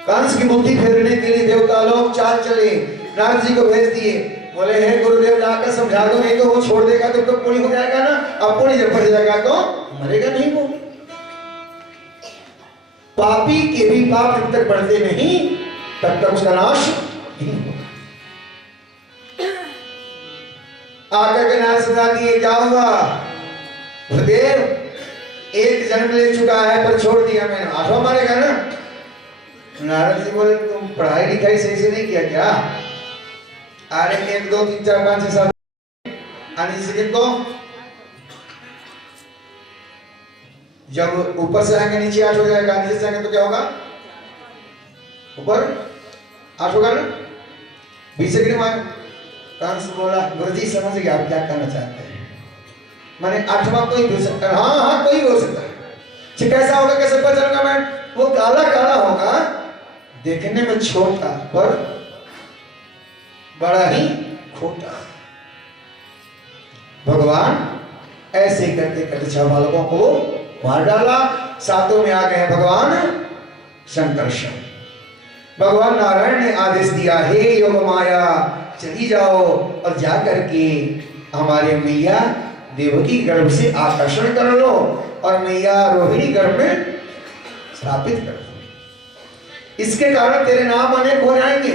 कंस की बुद्धि फेरने के लिए देवता लोग चाल चले, नारद जी को भेज दिए, बोले हे गुरुदेव जाकर समझा दो, नहीं तो वो छोड़ देगा तो पुण्य हो जाएगा ना, अब पुण्य जब बढ़ जाएगा तो मरेगा नहीं वो। पापी के भी पाप जब तक बढ़ते नहीं तब तक उसका नाश नहीं होगा। आकर के नारद समझा दिए, क्या हुआ गुरुदेव? एक जन्म ले चुका है पर छोड़ दिया मैंने, 8वां मारेगा ना? नारद जी बोले तुम पढ़ाई लिखाई सही से नहीं किया क्या? अरे 1 2 3 4 5 6 7 आने से को जब ऊपर से आएंगे नीचे 8 हो जाएगा, नीचे से आएंगे तो क्या होगा? ऊपर 8 होगा ना? 20 सेकंड में कंस बोला गुरुजी समझ गया आप क्या कहना चाहते हैं, माने 8वां कोई भी हो सकता है। हाँ हाँ कोई भी हो सकता है। कैसा होगा, कैसे पता चलेगा? मैं वो काला काला होगा, देखने में छोटा पर बड़ा ही खोटा। भगवान ऐसे करते करते 6 बालकों को मार डाला। 7वें में आ गए भगवान संकर्षण। भगवान नारायण ने आदेश दिया, हे योग माया चली जाओ और जाकर के हमारे मैया देवकी गर्भ से आकर्षण कर लो और मैया रोहिणी गर्भ में स्थापित कर दो। इसके कारण तेरे नाम अनेक हो जाएंगे,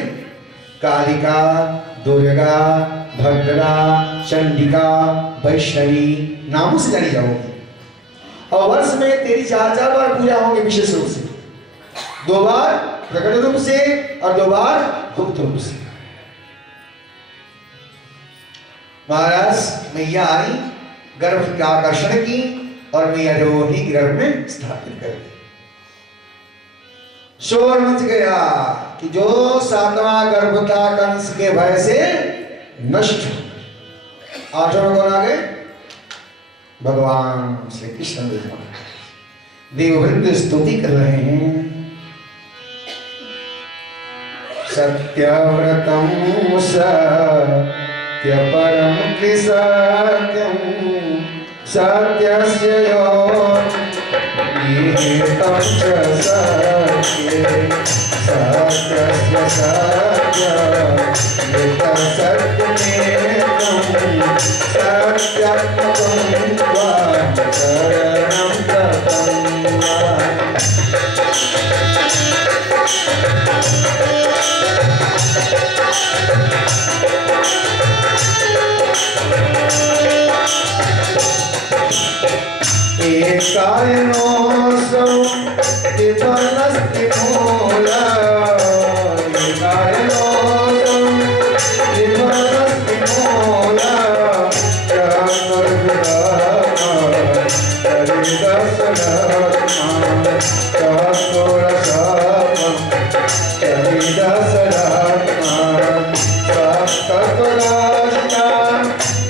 कालिका, दुर्गा, भद्रा, चंडिका, वैष्णवी नामों से जानी जाओगी। और वर्ष में तेरी 4 बार पूजा होंगे, विशेष रूप से 2 बार प्रकट रूप से और 2 बार गुप्त रूप से। महाराज मैया आई, गर्भ का आकर्षण की और मैया रोहिणी गर्भ में स्थापित कर दी। शोर मच गया कि जो 7वां गर्भ था कंस के भय से नष्ट। 8वें कौन आ गए? भगवान श्री कृष्ण। देववृंद स्तुति कर रहे हैं, सत्यव्रतम सत्य परम त्रिसत्यम सत्यस्य योनिहितं च सत्ये सत्यस्य सत्यं सत्यमेकं सत्यात्मकं शरणं ततं कायनोऽसौ विफलस्ति मूला कायनोऽसौ विफलस्ति मूला चतुर्विधात्मा चरिदशरत्मा चतुरसात्मा चरिदशरत्मा सप्तपदाष्टा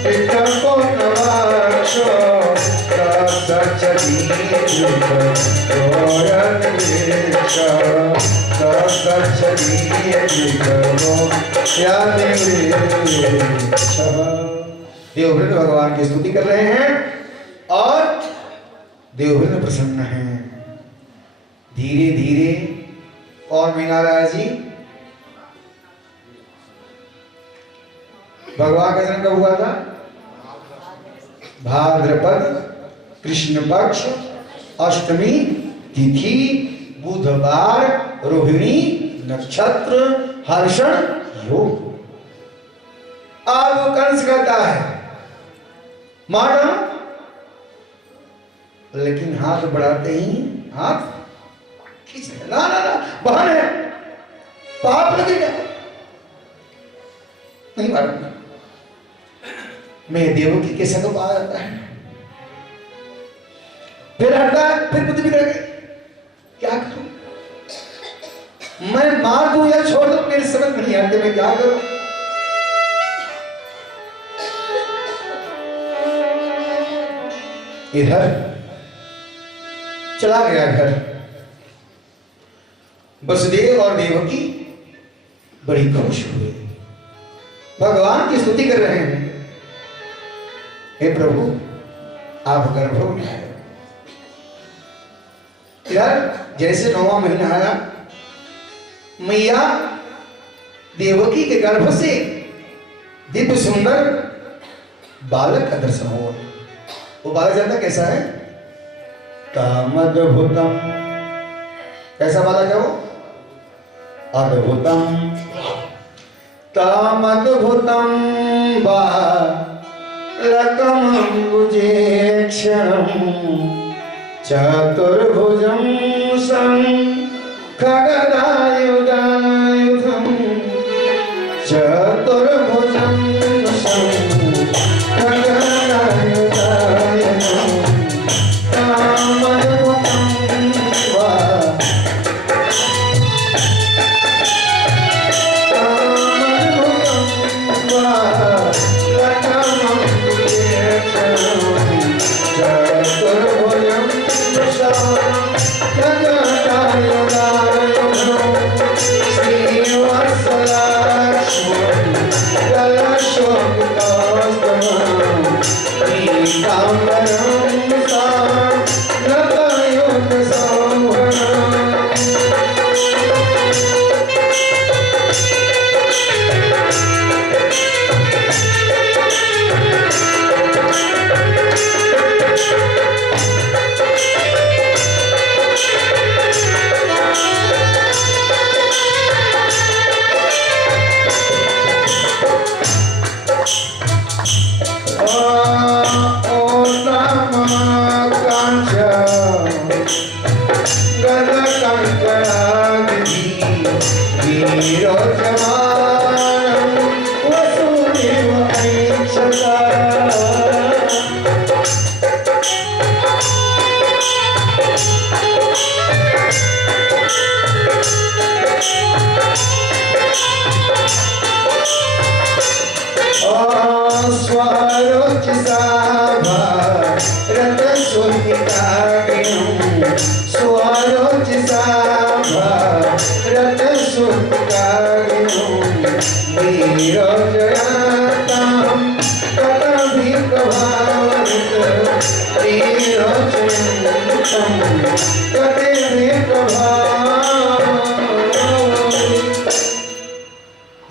पितृकोणवाक्षो देवव्रत भगवान की स्तुति कर रहे हैं और देवव्रत प्रसन्न हैं। धीरे धीरे और मीना राय जी भगवान का जन्म कब हुआ था? भाद्रपद कृष्ण पक्ष अष्टमी तिथि बुधवार रोहिणी नक्षत्र हर्षण योग। अब कंस कहता है मानो, लेकिन हाथ बढ़ाते ही हाथ खींच ना ना ना बहन है पाप लगेगा नहीं मारूंगा। मैं देवकी के संग आ जाता है फिर हटता है फिर बुद्धि बिगड़ गई क्या करूं मैं मार दूं या छोड़ दूं मेरे समझ में नहीं आते मैं क्या करूं। इधर चला गया घर। वसुदेव और देवकी बड़ी खुश हुए भगवान की स्तुति कर रहे हैं। हे प्रभु आप गर्भ उठाए। यार जैसे 9वां महीना आया मैया देवकी के गर्भ से दिव्य सुंदर बालक का दर्शन हुआ। वो बालक जानता कैसा है? कामद्भुतम। कैसा बालक है वो? अद्भुतम तामद्भुतम बालकमम्बुजेक्षणम् चतुर्भुजं खगदायुधायुधं चतुर्भुजं खगदायुधायुधं तामद्भुतं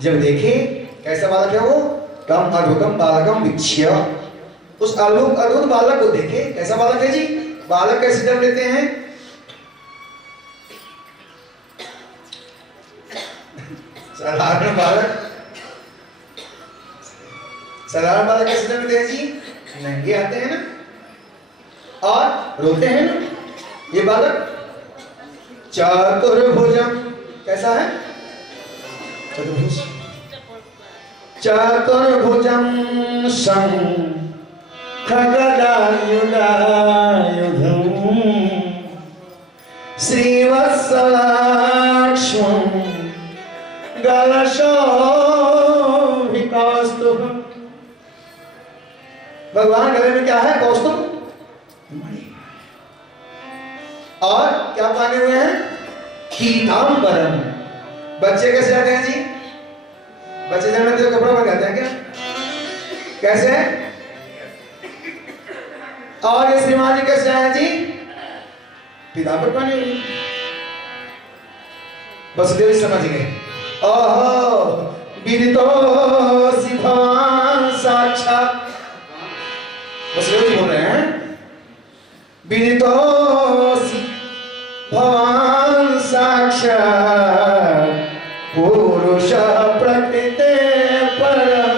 जब देखे कैसा बालक है वो? तम अद्भुतम बालकम वीक्ष्य। उस अद्भुत बालक को देखे। कैसा बालक है जी? बालक कैसे जन्म लेते हैं? साधारण बालक कैसे जन्म लेते हैं जी? नंगे आते हैं ना। और रोते हैं ना ये बालक। चतुर्भुजम कैसा है? चतुर्भुज। चतुर्भुजम शंखगदायुधायुधम् श्रीवत्सलाक्ष्मं गलशोभिकौस्तुभम्। भगवान गले में क्या है? कौस्तुभ। और क्या पहने हुए हैं? पीतांबरम। बच्चे कैसे आते हैं जी? बच्चे जन्मते तो कपड़ा पहनते हैं क्या? कैसे? और ये श्रीमान जी कैसे आए जी? पीतांबर पहने हुए। वसुदेव समझ गए। ओहो विदितोऽसि भवान् साक्षात्। वसुदेव जी बोल रहे हैं विदितोऽसि भवान् साक्षात् पुरुषः प्रकृते परः।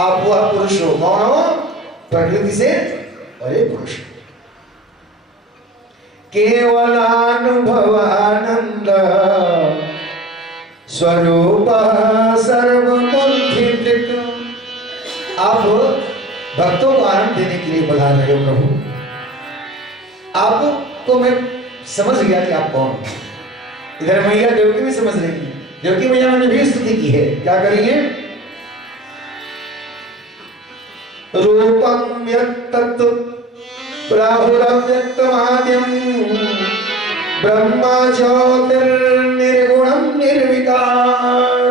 आप वह पुरुष हो। कौन हो? प्रकृति से परे पुरुष। केवलानुभवानंद स्वरूप सर्वमुद्धित। आप भक्तों को आनंद देने के लिए बुला रहे हो प्रभु। आपको मैं समझ गया कि आप कौन हो। इधर मैया देवकी भी समझ रही है। देवकी मैया मैंने भी स्तुति की है। क्या करेंगे? रूपम यत्तत् प्राहुरव्यक्तमाद्यं ब्रह्म ज्योतिर्निर्गुणं निर्विकार।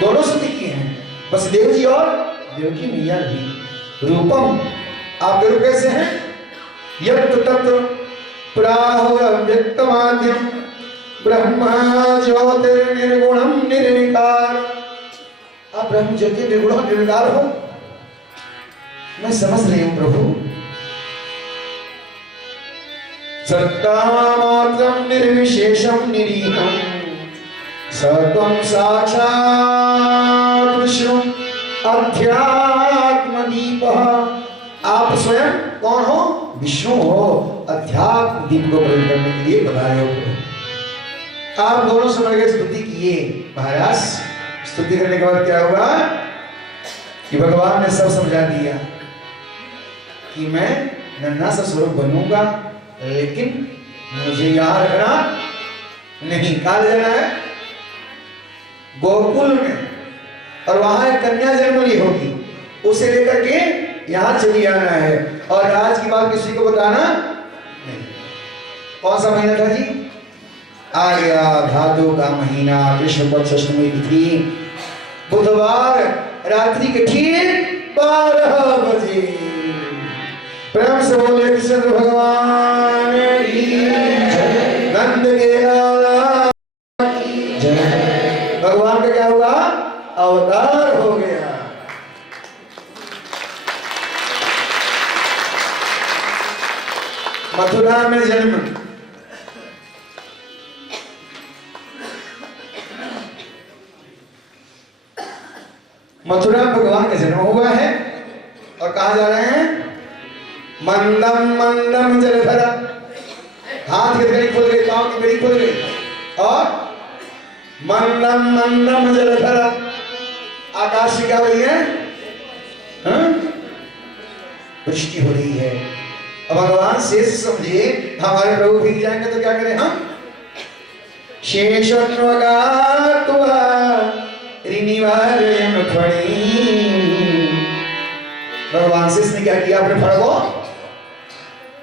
दोनों स्तुति की हैं वसुदेव जी और देवकी मैया भी। रूपम आपके रूप कैसे हैं? यत्तत् प्राहुरव्यक्तमाद्यं ब्रह्म ज्योतिर्निर्गुणं निर्विकार। आप ब्रह्म ज्योति निर्गुण निर्विकार हो। मैं समझ रही हूं प्रभु। सत्तामात्रं निर्विशेषं निरीहं सत्वं साक्षात् विष्णु अध्यात्मदीपः। आप स्वयं कौन हो? विष्णु हो। अध्यात्म दीप को प्रकट करने के लिए बताए हो। आप दोनों समझ गए, स्तुति किए महाराज। स्तुति करने के बाद क्या हुआ कि भगवान ने सब समझा दिया कि मैं नन्हा सा स्वरूप बनूंगा, लेकिन मुझे यहां रखना नहीं। कहां ले जाना है? गोकुल में। और वहां एक कन्या जन्म ली होगी, उसे लेकर के यहां चली आना है। और आज की बात किसी को बताना नहीं। कौन सा महीना था जी? आ गया भादो का महीना, कृष्ण पक्ष अष्टमी तिथि, बुधवार रात्रि के ठीक 12 बजे। प्रेम से बोले कृष्ण भगवान की जय, नंद के लाला की जय। भगवान का क्या हुआ? अवतार हो गया। मथुरा में जन्म। मथुरा भगवान का जन्म हुआ है। और कहा जा रहे हैं? मंदम मंदम जलधर। हाथ की बेड़ी खुल गई, पांव की बेड़ी खुल गई। और मंदम मंदम जलधर। आकाश से क्या हो रही है? वृष्टि हो रही है। अब भगवान शेष समझे हमारे प्रभु भीग जाएंगे तो क्या करें हम? शेषन्वगात्वा ऋनिवार्यं खड़ी। भगवान शेष ने क्या किया? अपने फड़ को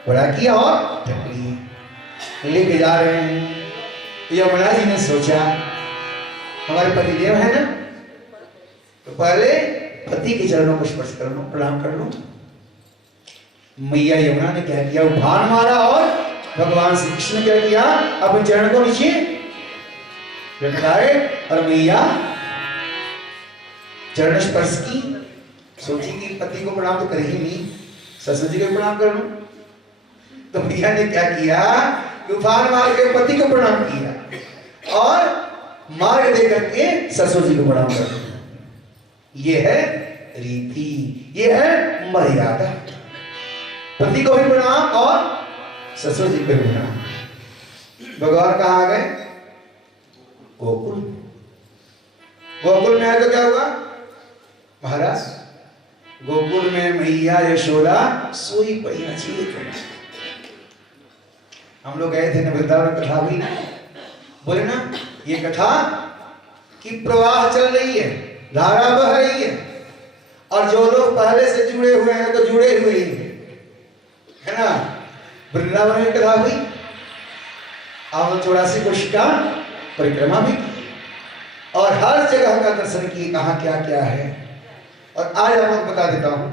बड़ा किया और लेके जा रहे हैं। यमुना जी ने सोचा हमारे पतिदेव है ना, तो पहले पति के चरणों को स्पर्श कर लो, प्रणाम कर लो। मैया यमुना ने क्या किया? उफान मारा। और भगवान श्री कृष्ण ने क्या किया? अपने चरण को नीचे लटकाए और मैया चरण स्पर्श की। सोची कि पति को प्रणाम तो कर ही नहीं, ससुर जी को प्रणाम कर लूं। तो मैया ने क्या किया? उफान मार के पति को प्रणाम किया और मार्ग दे करके ससुर जी को प्रणाम कर दिया। ये है रीति, ये है मर्यादा। पति को भी प्रणाम और ससुर जी को भी प्रणाम। भगवान कहाँ आ गए? गोकुल। गोकुल में आए तो क्या हुआ महाराज? गोकुल में मैया यशोदा सोई पड़ी अचेत। हम लोग गए थे ना, वृंदावन कथा हुई ना, बोले ना ये कथा की प्रवाह चल रही है, धारा बह रही है, और जो लोग पहले से जुड़े हुए हैं तो जुड़े हुए ही है ना। वृंदावन में कथा हुई, और 84 कोश का परिक्रमा भी की, और हर जगह का दर्शन किए, कहाँ क्या क्या है। और आज आप लोग बता देता हूं,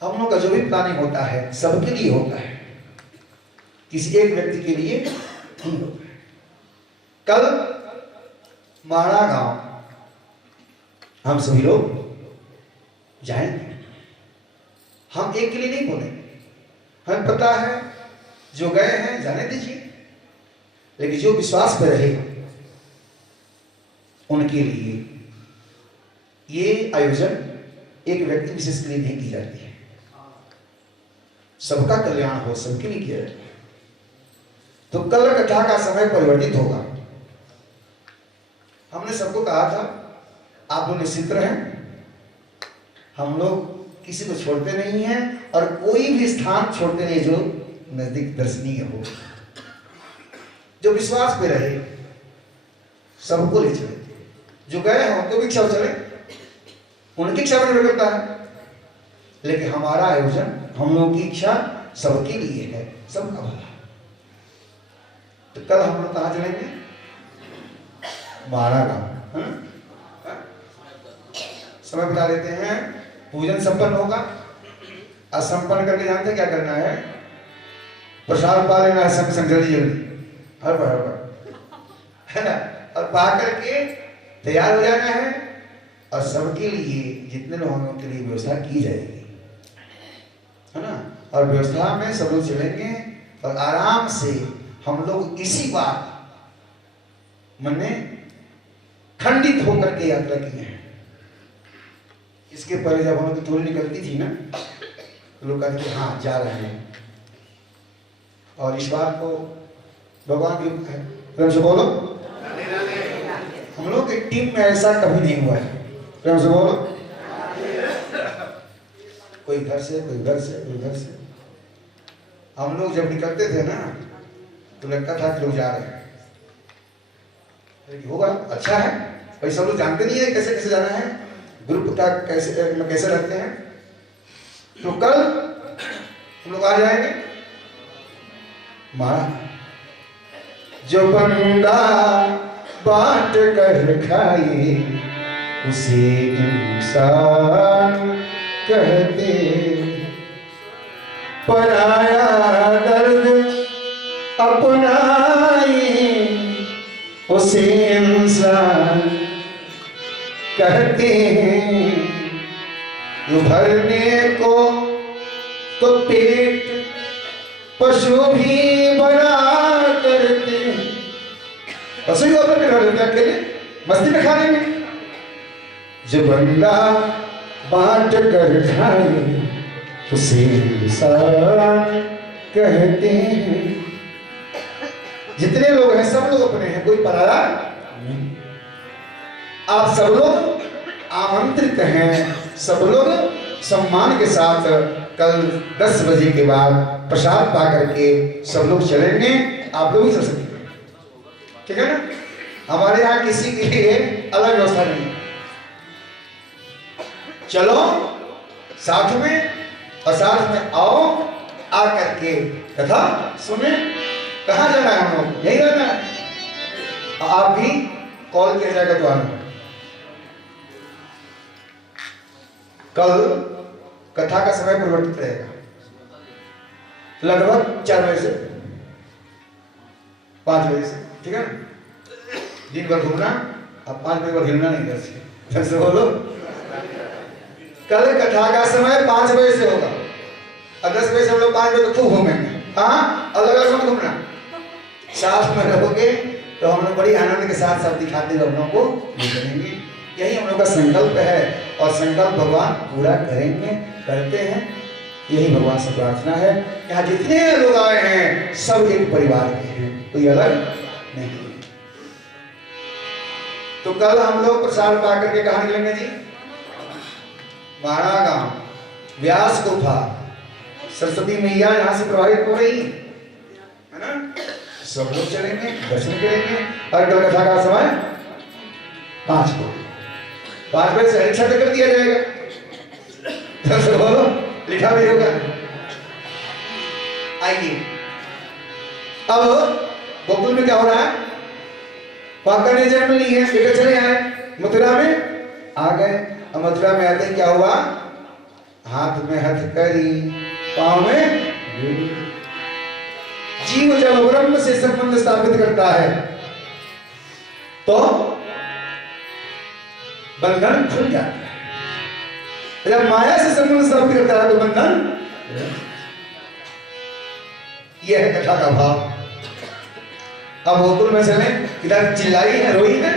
हम लोग का जो भी प्लानिंग होता है सबके लिए होता है, किसी एक व्यक्ति के लिए नहीं होता है। कल माड़ा गांव हम सभी लोग जाएंगे। हम एक के लिए नहीं बोलेंगे, हमें पता है जो गए हैं जाने दीजिए, लेकिन जो विश्वास पे रहे उनके लिए ये आयोजन एक व्यक्ति विशेष के लिए नहीं की जाती है, सबका कल्याण हो, सबके लिए किया जाता है। तो कल कथा का समय परिवर्तित होगा। हमने सबको कहा था आप लोग निश्चित रहें, हम लोग किसी को छोड़ते नहीं हैं, और कोई भी स्थान छोड़ते नहीं जो नजदीक दर्शनीय हो, जो विश्वास पे रहे, सबको ले चले। जो गए हैं उनको भी इच्छा चले, उनकी इच्छा में निर्भर करता है, लेकिन हमारा आयोजन, हम लोगों की इच्छा सबके लिए है, सबका भला। तो कल हम लोग कहाँ चलेंगे? माड़ा गांव। समय बता देते हैं। पूजन संपन्न होगा, और संपन्न करके जानते क्या करना है? प्रसाद पा लेना है, संग संग जल्दी जल्दी हर बार है ना, और पा करके तैयार हो जाना है, और सबके लिए जितने लोगों के लिए व्यवस्था की जाएगी, है ना। और व्यवस्था में सब लोग चलेंगे, और आराम से हम लोग इसी बार मन में खंडित होकर के यात्रा की है। इसके पहले जब हम लोग की टोली निकलती थी ना, तो लोग कहते थे हाँ जा रहे हैं, और इस बात को भगवान की प्रेम से बोलो, हम लोग की टीम में ऐसा कभी नहीं हुआ है। प्रेम से बोलो, कोई घर से, कोई घर से, कोई घर से। हम लोग जब निकलते थे ना तो लगता था कि लोग जा रहे हैं, होगा अच्छा है भाई, सब लोग जानते नहीं है कैसे कैसे जाना है, ग्रुप का कैसे रखते हैं। तो कल हम लोग आ जाएंगे माड़ा। जो बंदा बांट कर खाए उसे इंसान कहते, पराया दर्द अपनाए उसे इंसान कहते हैं। जो भरने को तो पेट पशु भी बड़ा करते, पशु ही अपने घर लेते अकेले मस्ती में खाने में। जो बंदा बांट कर खाए उसे इंसान कहते हैं। जितने लोग हैं सब लोग अपने हैं, कोई पराया नहीं। आप सब लोग आमंत्रित हैं, सब लोग सम्मान के साथ कल 10 बजे के बाद प्रसाद पा करके सब लोग चलेंगे। आप लोग ही चल सकेंगे, ठीक है ना। हमारे यहाँ किसी के लिए अलग व्यवस्था नहीं है। चलो साथ में, और साथ में आओ, आ करके कथा सुने। कहाँ जाना है? हम लोग यही रहना है। आप भी कॉल किया जाएगा तो आना। कल कथा का समय परिवर्तित रहेगा, लगभग 4 बजे से 5 बजे से, ठीक है ना। दिन भर घूमना, अब 5 बजे पर हिलना नहीं कर से बोलो। कल कथा का समय 5 बजे से होगा, और 10 बजे से हम लोग 5 बजे तो खूब घूमेंगे। हाँ, अलग अलग मत घूमना, साथ में रहोगे तो हम लोग बड़ी आनंद के साथ सब दिखाते हुए अपनों को निकलेंगे। यही हम लोग का संकल्प है, और संकल्प भगवान पूरा करेंगे, करते हैं, यही भगवान से प्रार्थना है। यहाँ जितने लोग आए हैं सब एक परिवार के हैं, कोई अलग नहीं। तो कल हम लोग प्रसाद पा करके कहाँ निकलेंगे जी? माणा गांव व्यास गुफा, सरस्वती मैया यहाँ से प्रवाहित हो रही है ना। सब लोग चलेंगे, दर्शन करेंगे। और कल कथा का समय 5 बजे से हरिक्षा कर दिया जाएगा। तो बोलो लिखा भी होगा। आइए अब गोकुल में क्या हो रहा है? पाका ने जन्म ली है, लेकर चले आए मथुरा में आ गए। अब मथुरा में आते क्या हुआ? हाथ में हथकड़ी, पांव में जीव जब ब्रह्म से संबंध स्थापित करता है तो बंधन खुल जाता है। जब माया से संबंध स्थापित करता है तो बंधन। यह है कथा का भाव। अब गोकुल में चले, इधर चिल्लाई है, रोई है,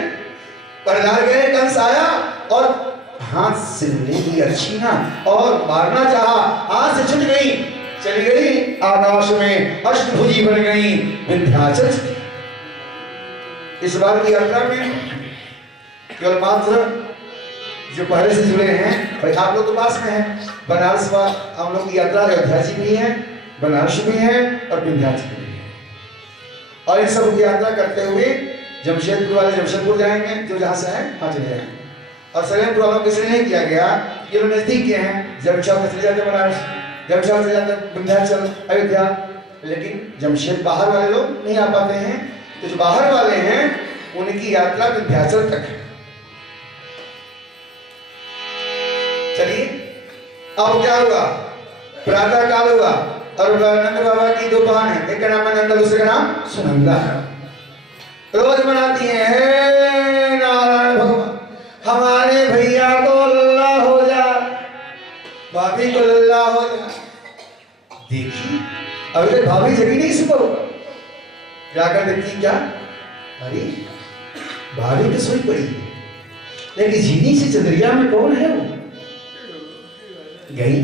प्रहलाद गए, कंस आया और हाथ से ले लिया छीना और मारना चाहा, हाथ से छूट गई, चली गई आकाश में, अष्टभुजी बन गई विंध्याचल। इस बार की यात्रा में केवल मात्र जो पहले से जुड़े हैं, भाई आप लोग तो पास में हैं, बनारस हम लोग की यात्रा अयोध्या जी भी है, बनारस भी है और विंध्याचल भी है। और इन सब की यात्रा करते हुए जमशेदपुर वाले जमशेदपुर जाएंगे, जो जहाँ से है वहाँ चले जाएंगे। और सलेमपुर वालों किसी नहीं किया गया, ये लोग नजदीक के हैं, जमशेदपुर चले जाते बनारस, जमशेदपुर से जाते विंध्याचल अयोध्या। लेकिन जमशेद बाहर वाले लोग नहीं आ पाते हैं, तो जो बाहर वाले हैं उनकी यात्रा विंध्याचल तक है। चलिए अब क्या हुआ? प्रातः काल हुआ और नंद बाबा की 2 बहन है, एक का नाम है नंदा, दूसरे का नाम सुनंदा। रोज मनाती है, हे नारायण भगवान हमारे भैया को लल्ला हो जा, भाभी को लल्ला हो जा। देखी अभी तक भाभी जगी नहीं सुबह, जाकर देखती क्या? अरे भाभी तो सोई पड़ी, लेकिन जीनी से चंद्रिया में कौन है वो? गई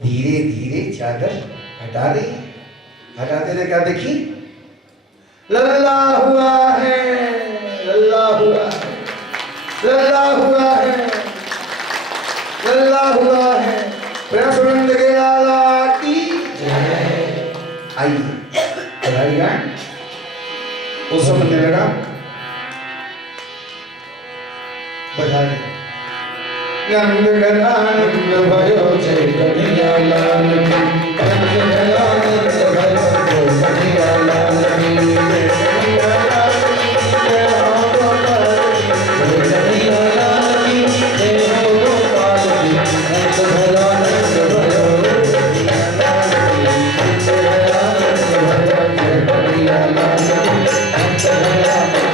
धीरे धीरे चादर हटा रही, हटाते थे क्या देखी? लल्ला हुआ है, लल्ला हुआ है, लल्ला हुआ है, लल्ला हुआ है। प्रसन्न के लाला की जय। आइए बधाई उस समय मिलने लगा बधाई। नंद गणानंद भयो जय कन्हैया लाल की, नंद गणानंद भयो जय कन्हैया लाल की, कन्हैया लाल की जय हो गोपाल की, कन्हैया लाल की जय हो गोपाल की, नंद गणानंद भयो कन्हैया लाल की, नंद गणानंद भयो जय कन्हैया लाल की, नंद गणानंद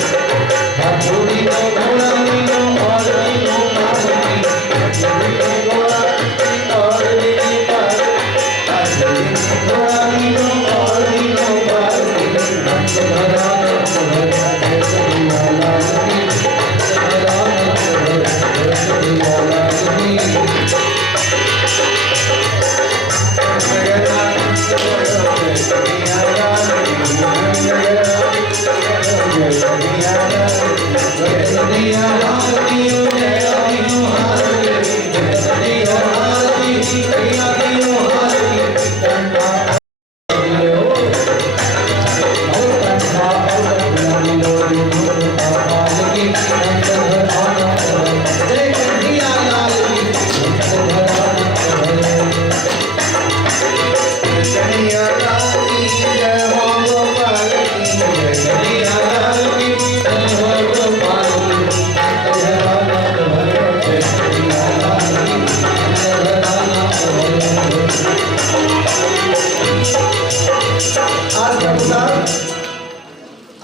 हाथोड़ी नो घोड़ानी नो औरनी नो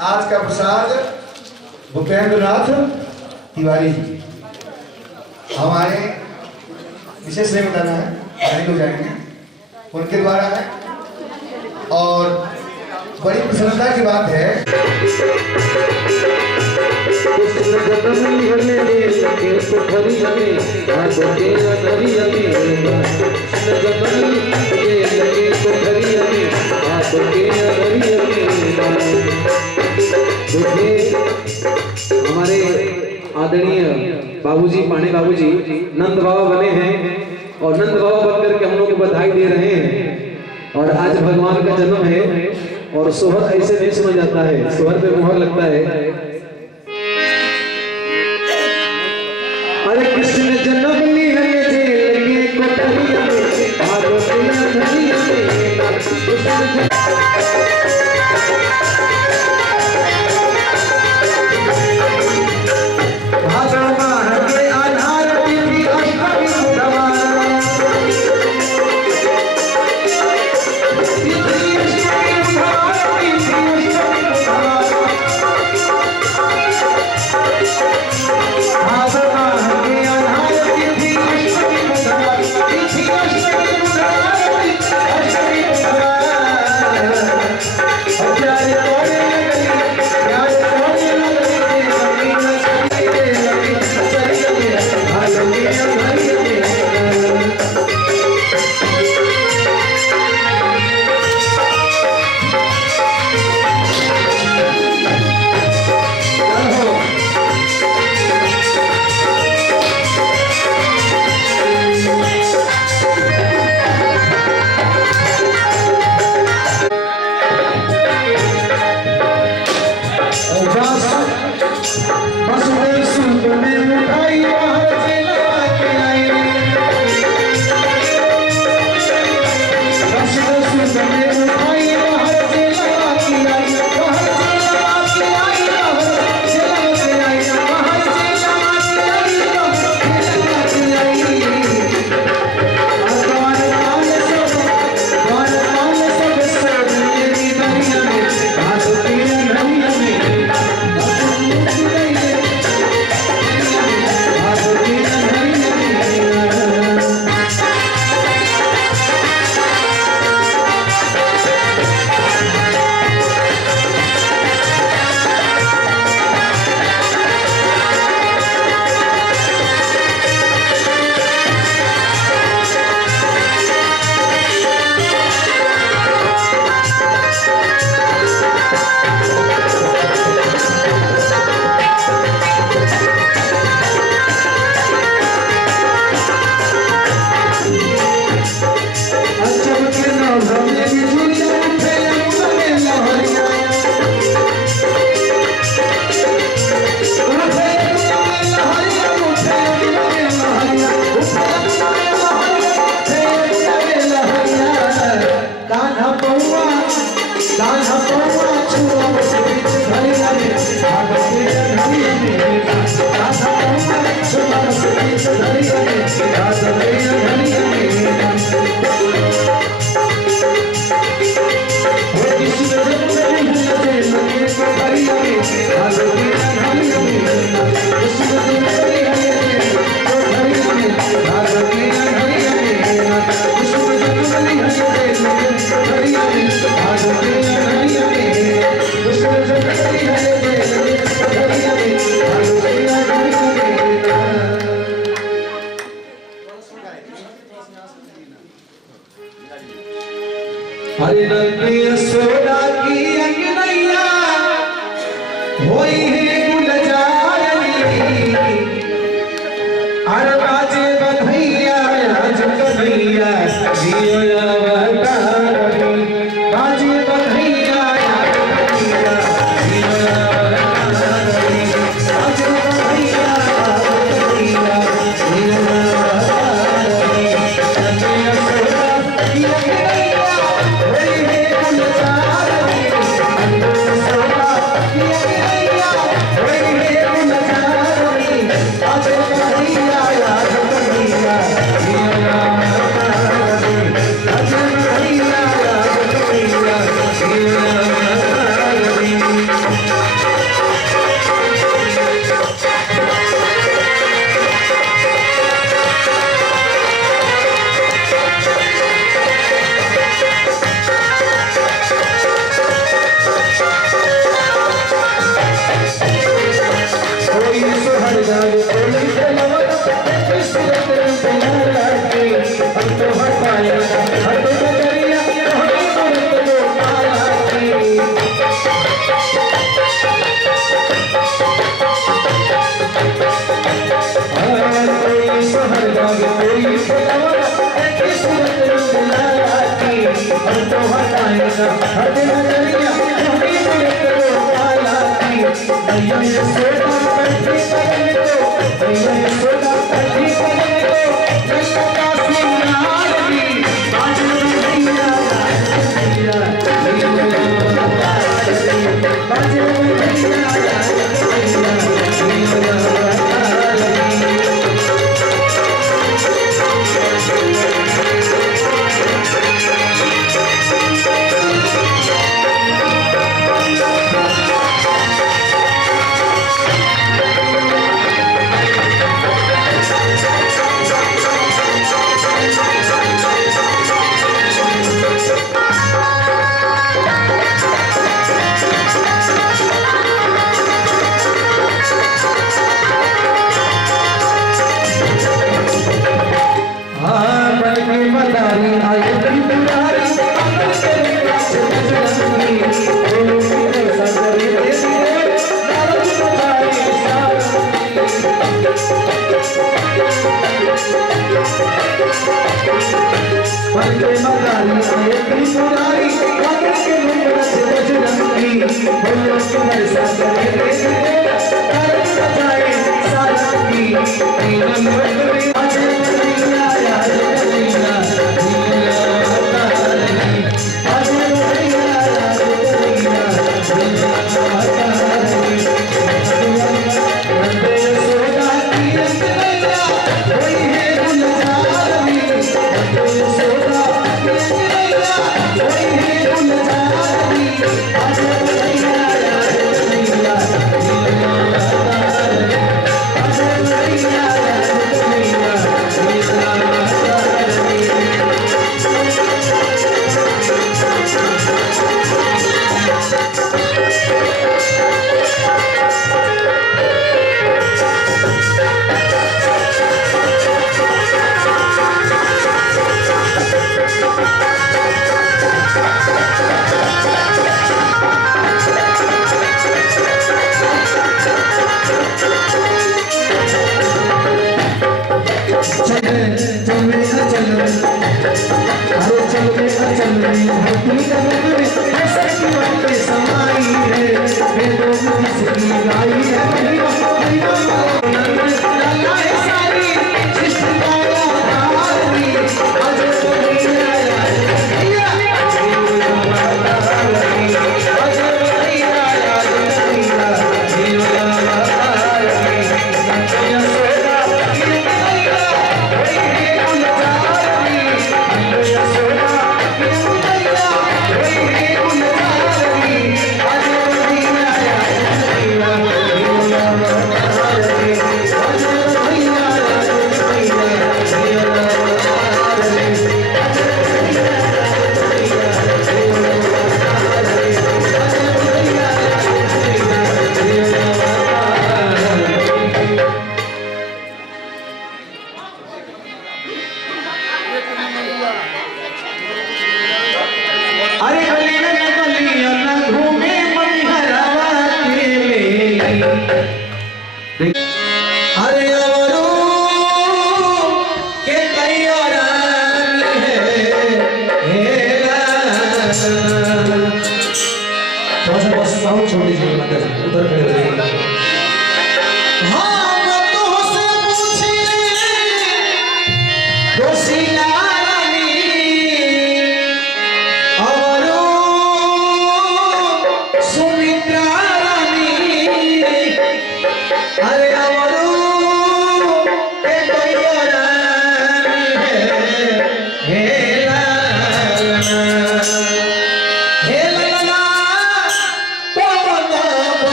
आज का प्रसाद भूपेंद्रनाथ तिवारी जी हमारे विशेष से बताना है, हो जाएंगे उनके द्वारा है। और बड़ी प्रसन्नता की बात है कृष्ण जन्म लिहले लगे कोठरिया में भादो के अनहरिया में कृष्ण जन्म लिहले लगे कोठरिया में भादो के अनहरिया में। हमारे आदरणीय बाबूजी पाणे बाबूजी नंद बाबा बने हैं और नंद बाबा बनकर के हम लोग को बधाई दे रहे हैं। और आज भगवान का जन्म है और सोहर ऐसे नहीं सुना जाता है, सोहर पे मोहर लगता है। अरे कृष्ण जन्म लिहले लगे कोठरिया में भादो के अनहरिया में कृष्ण हरे नंद यशोदा की अंगनैया होई है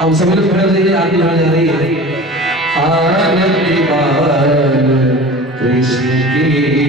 अब सभी लोग खड़े हो जाइए, आरती होने जा रही है। आरती बाल कृष्ण की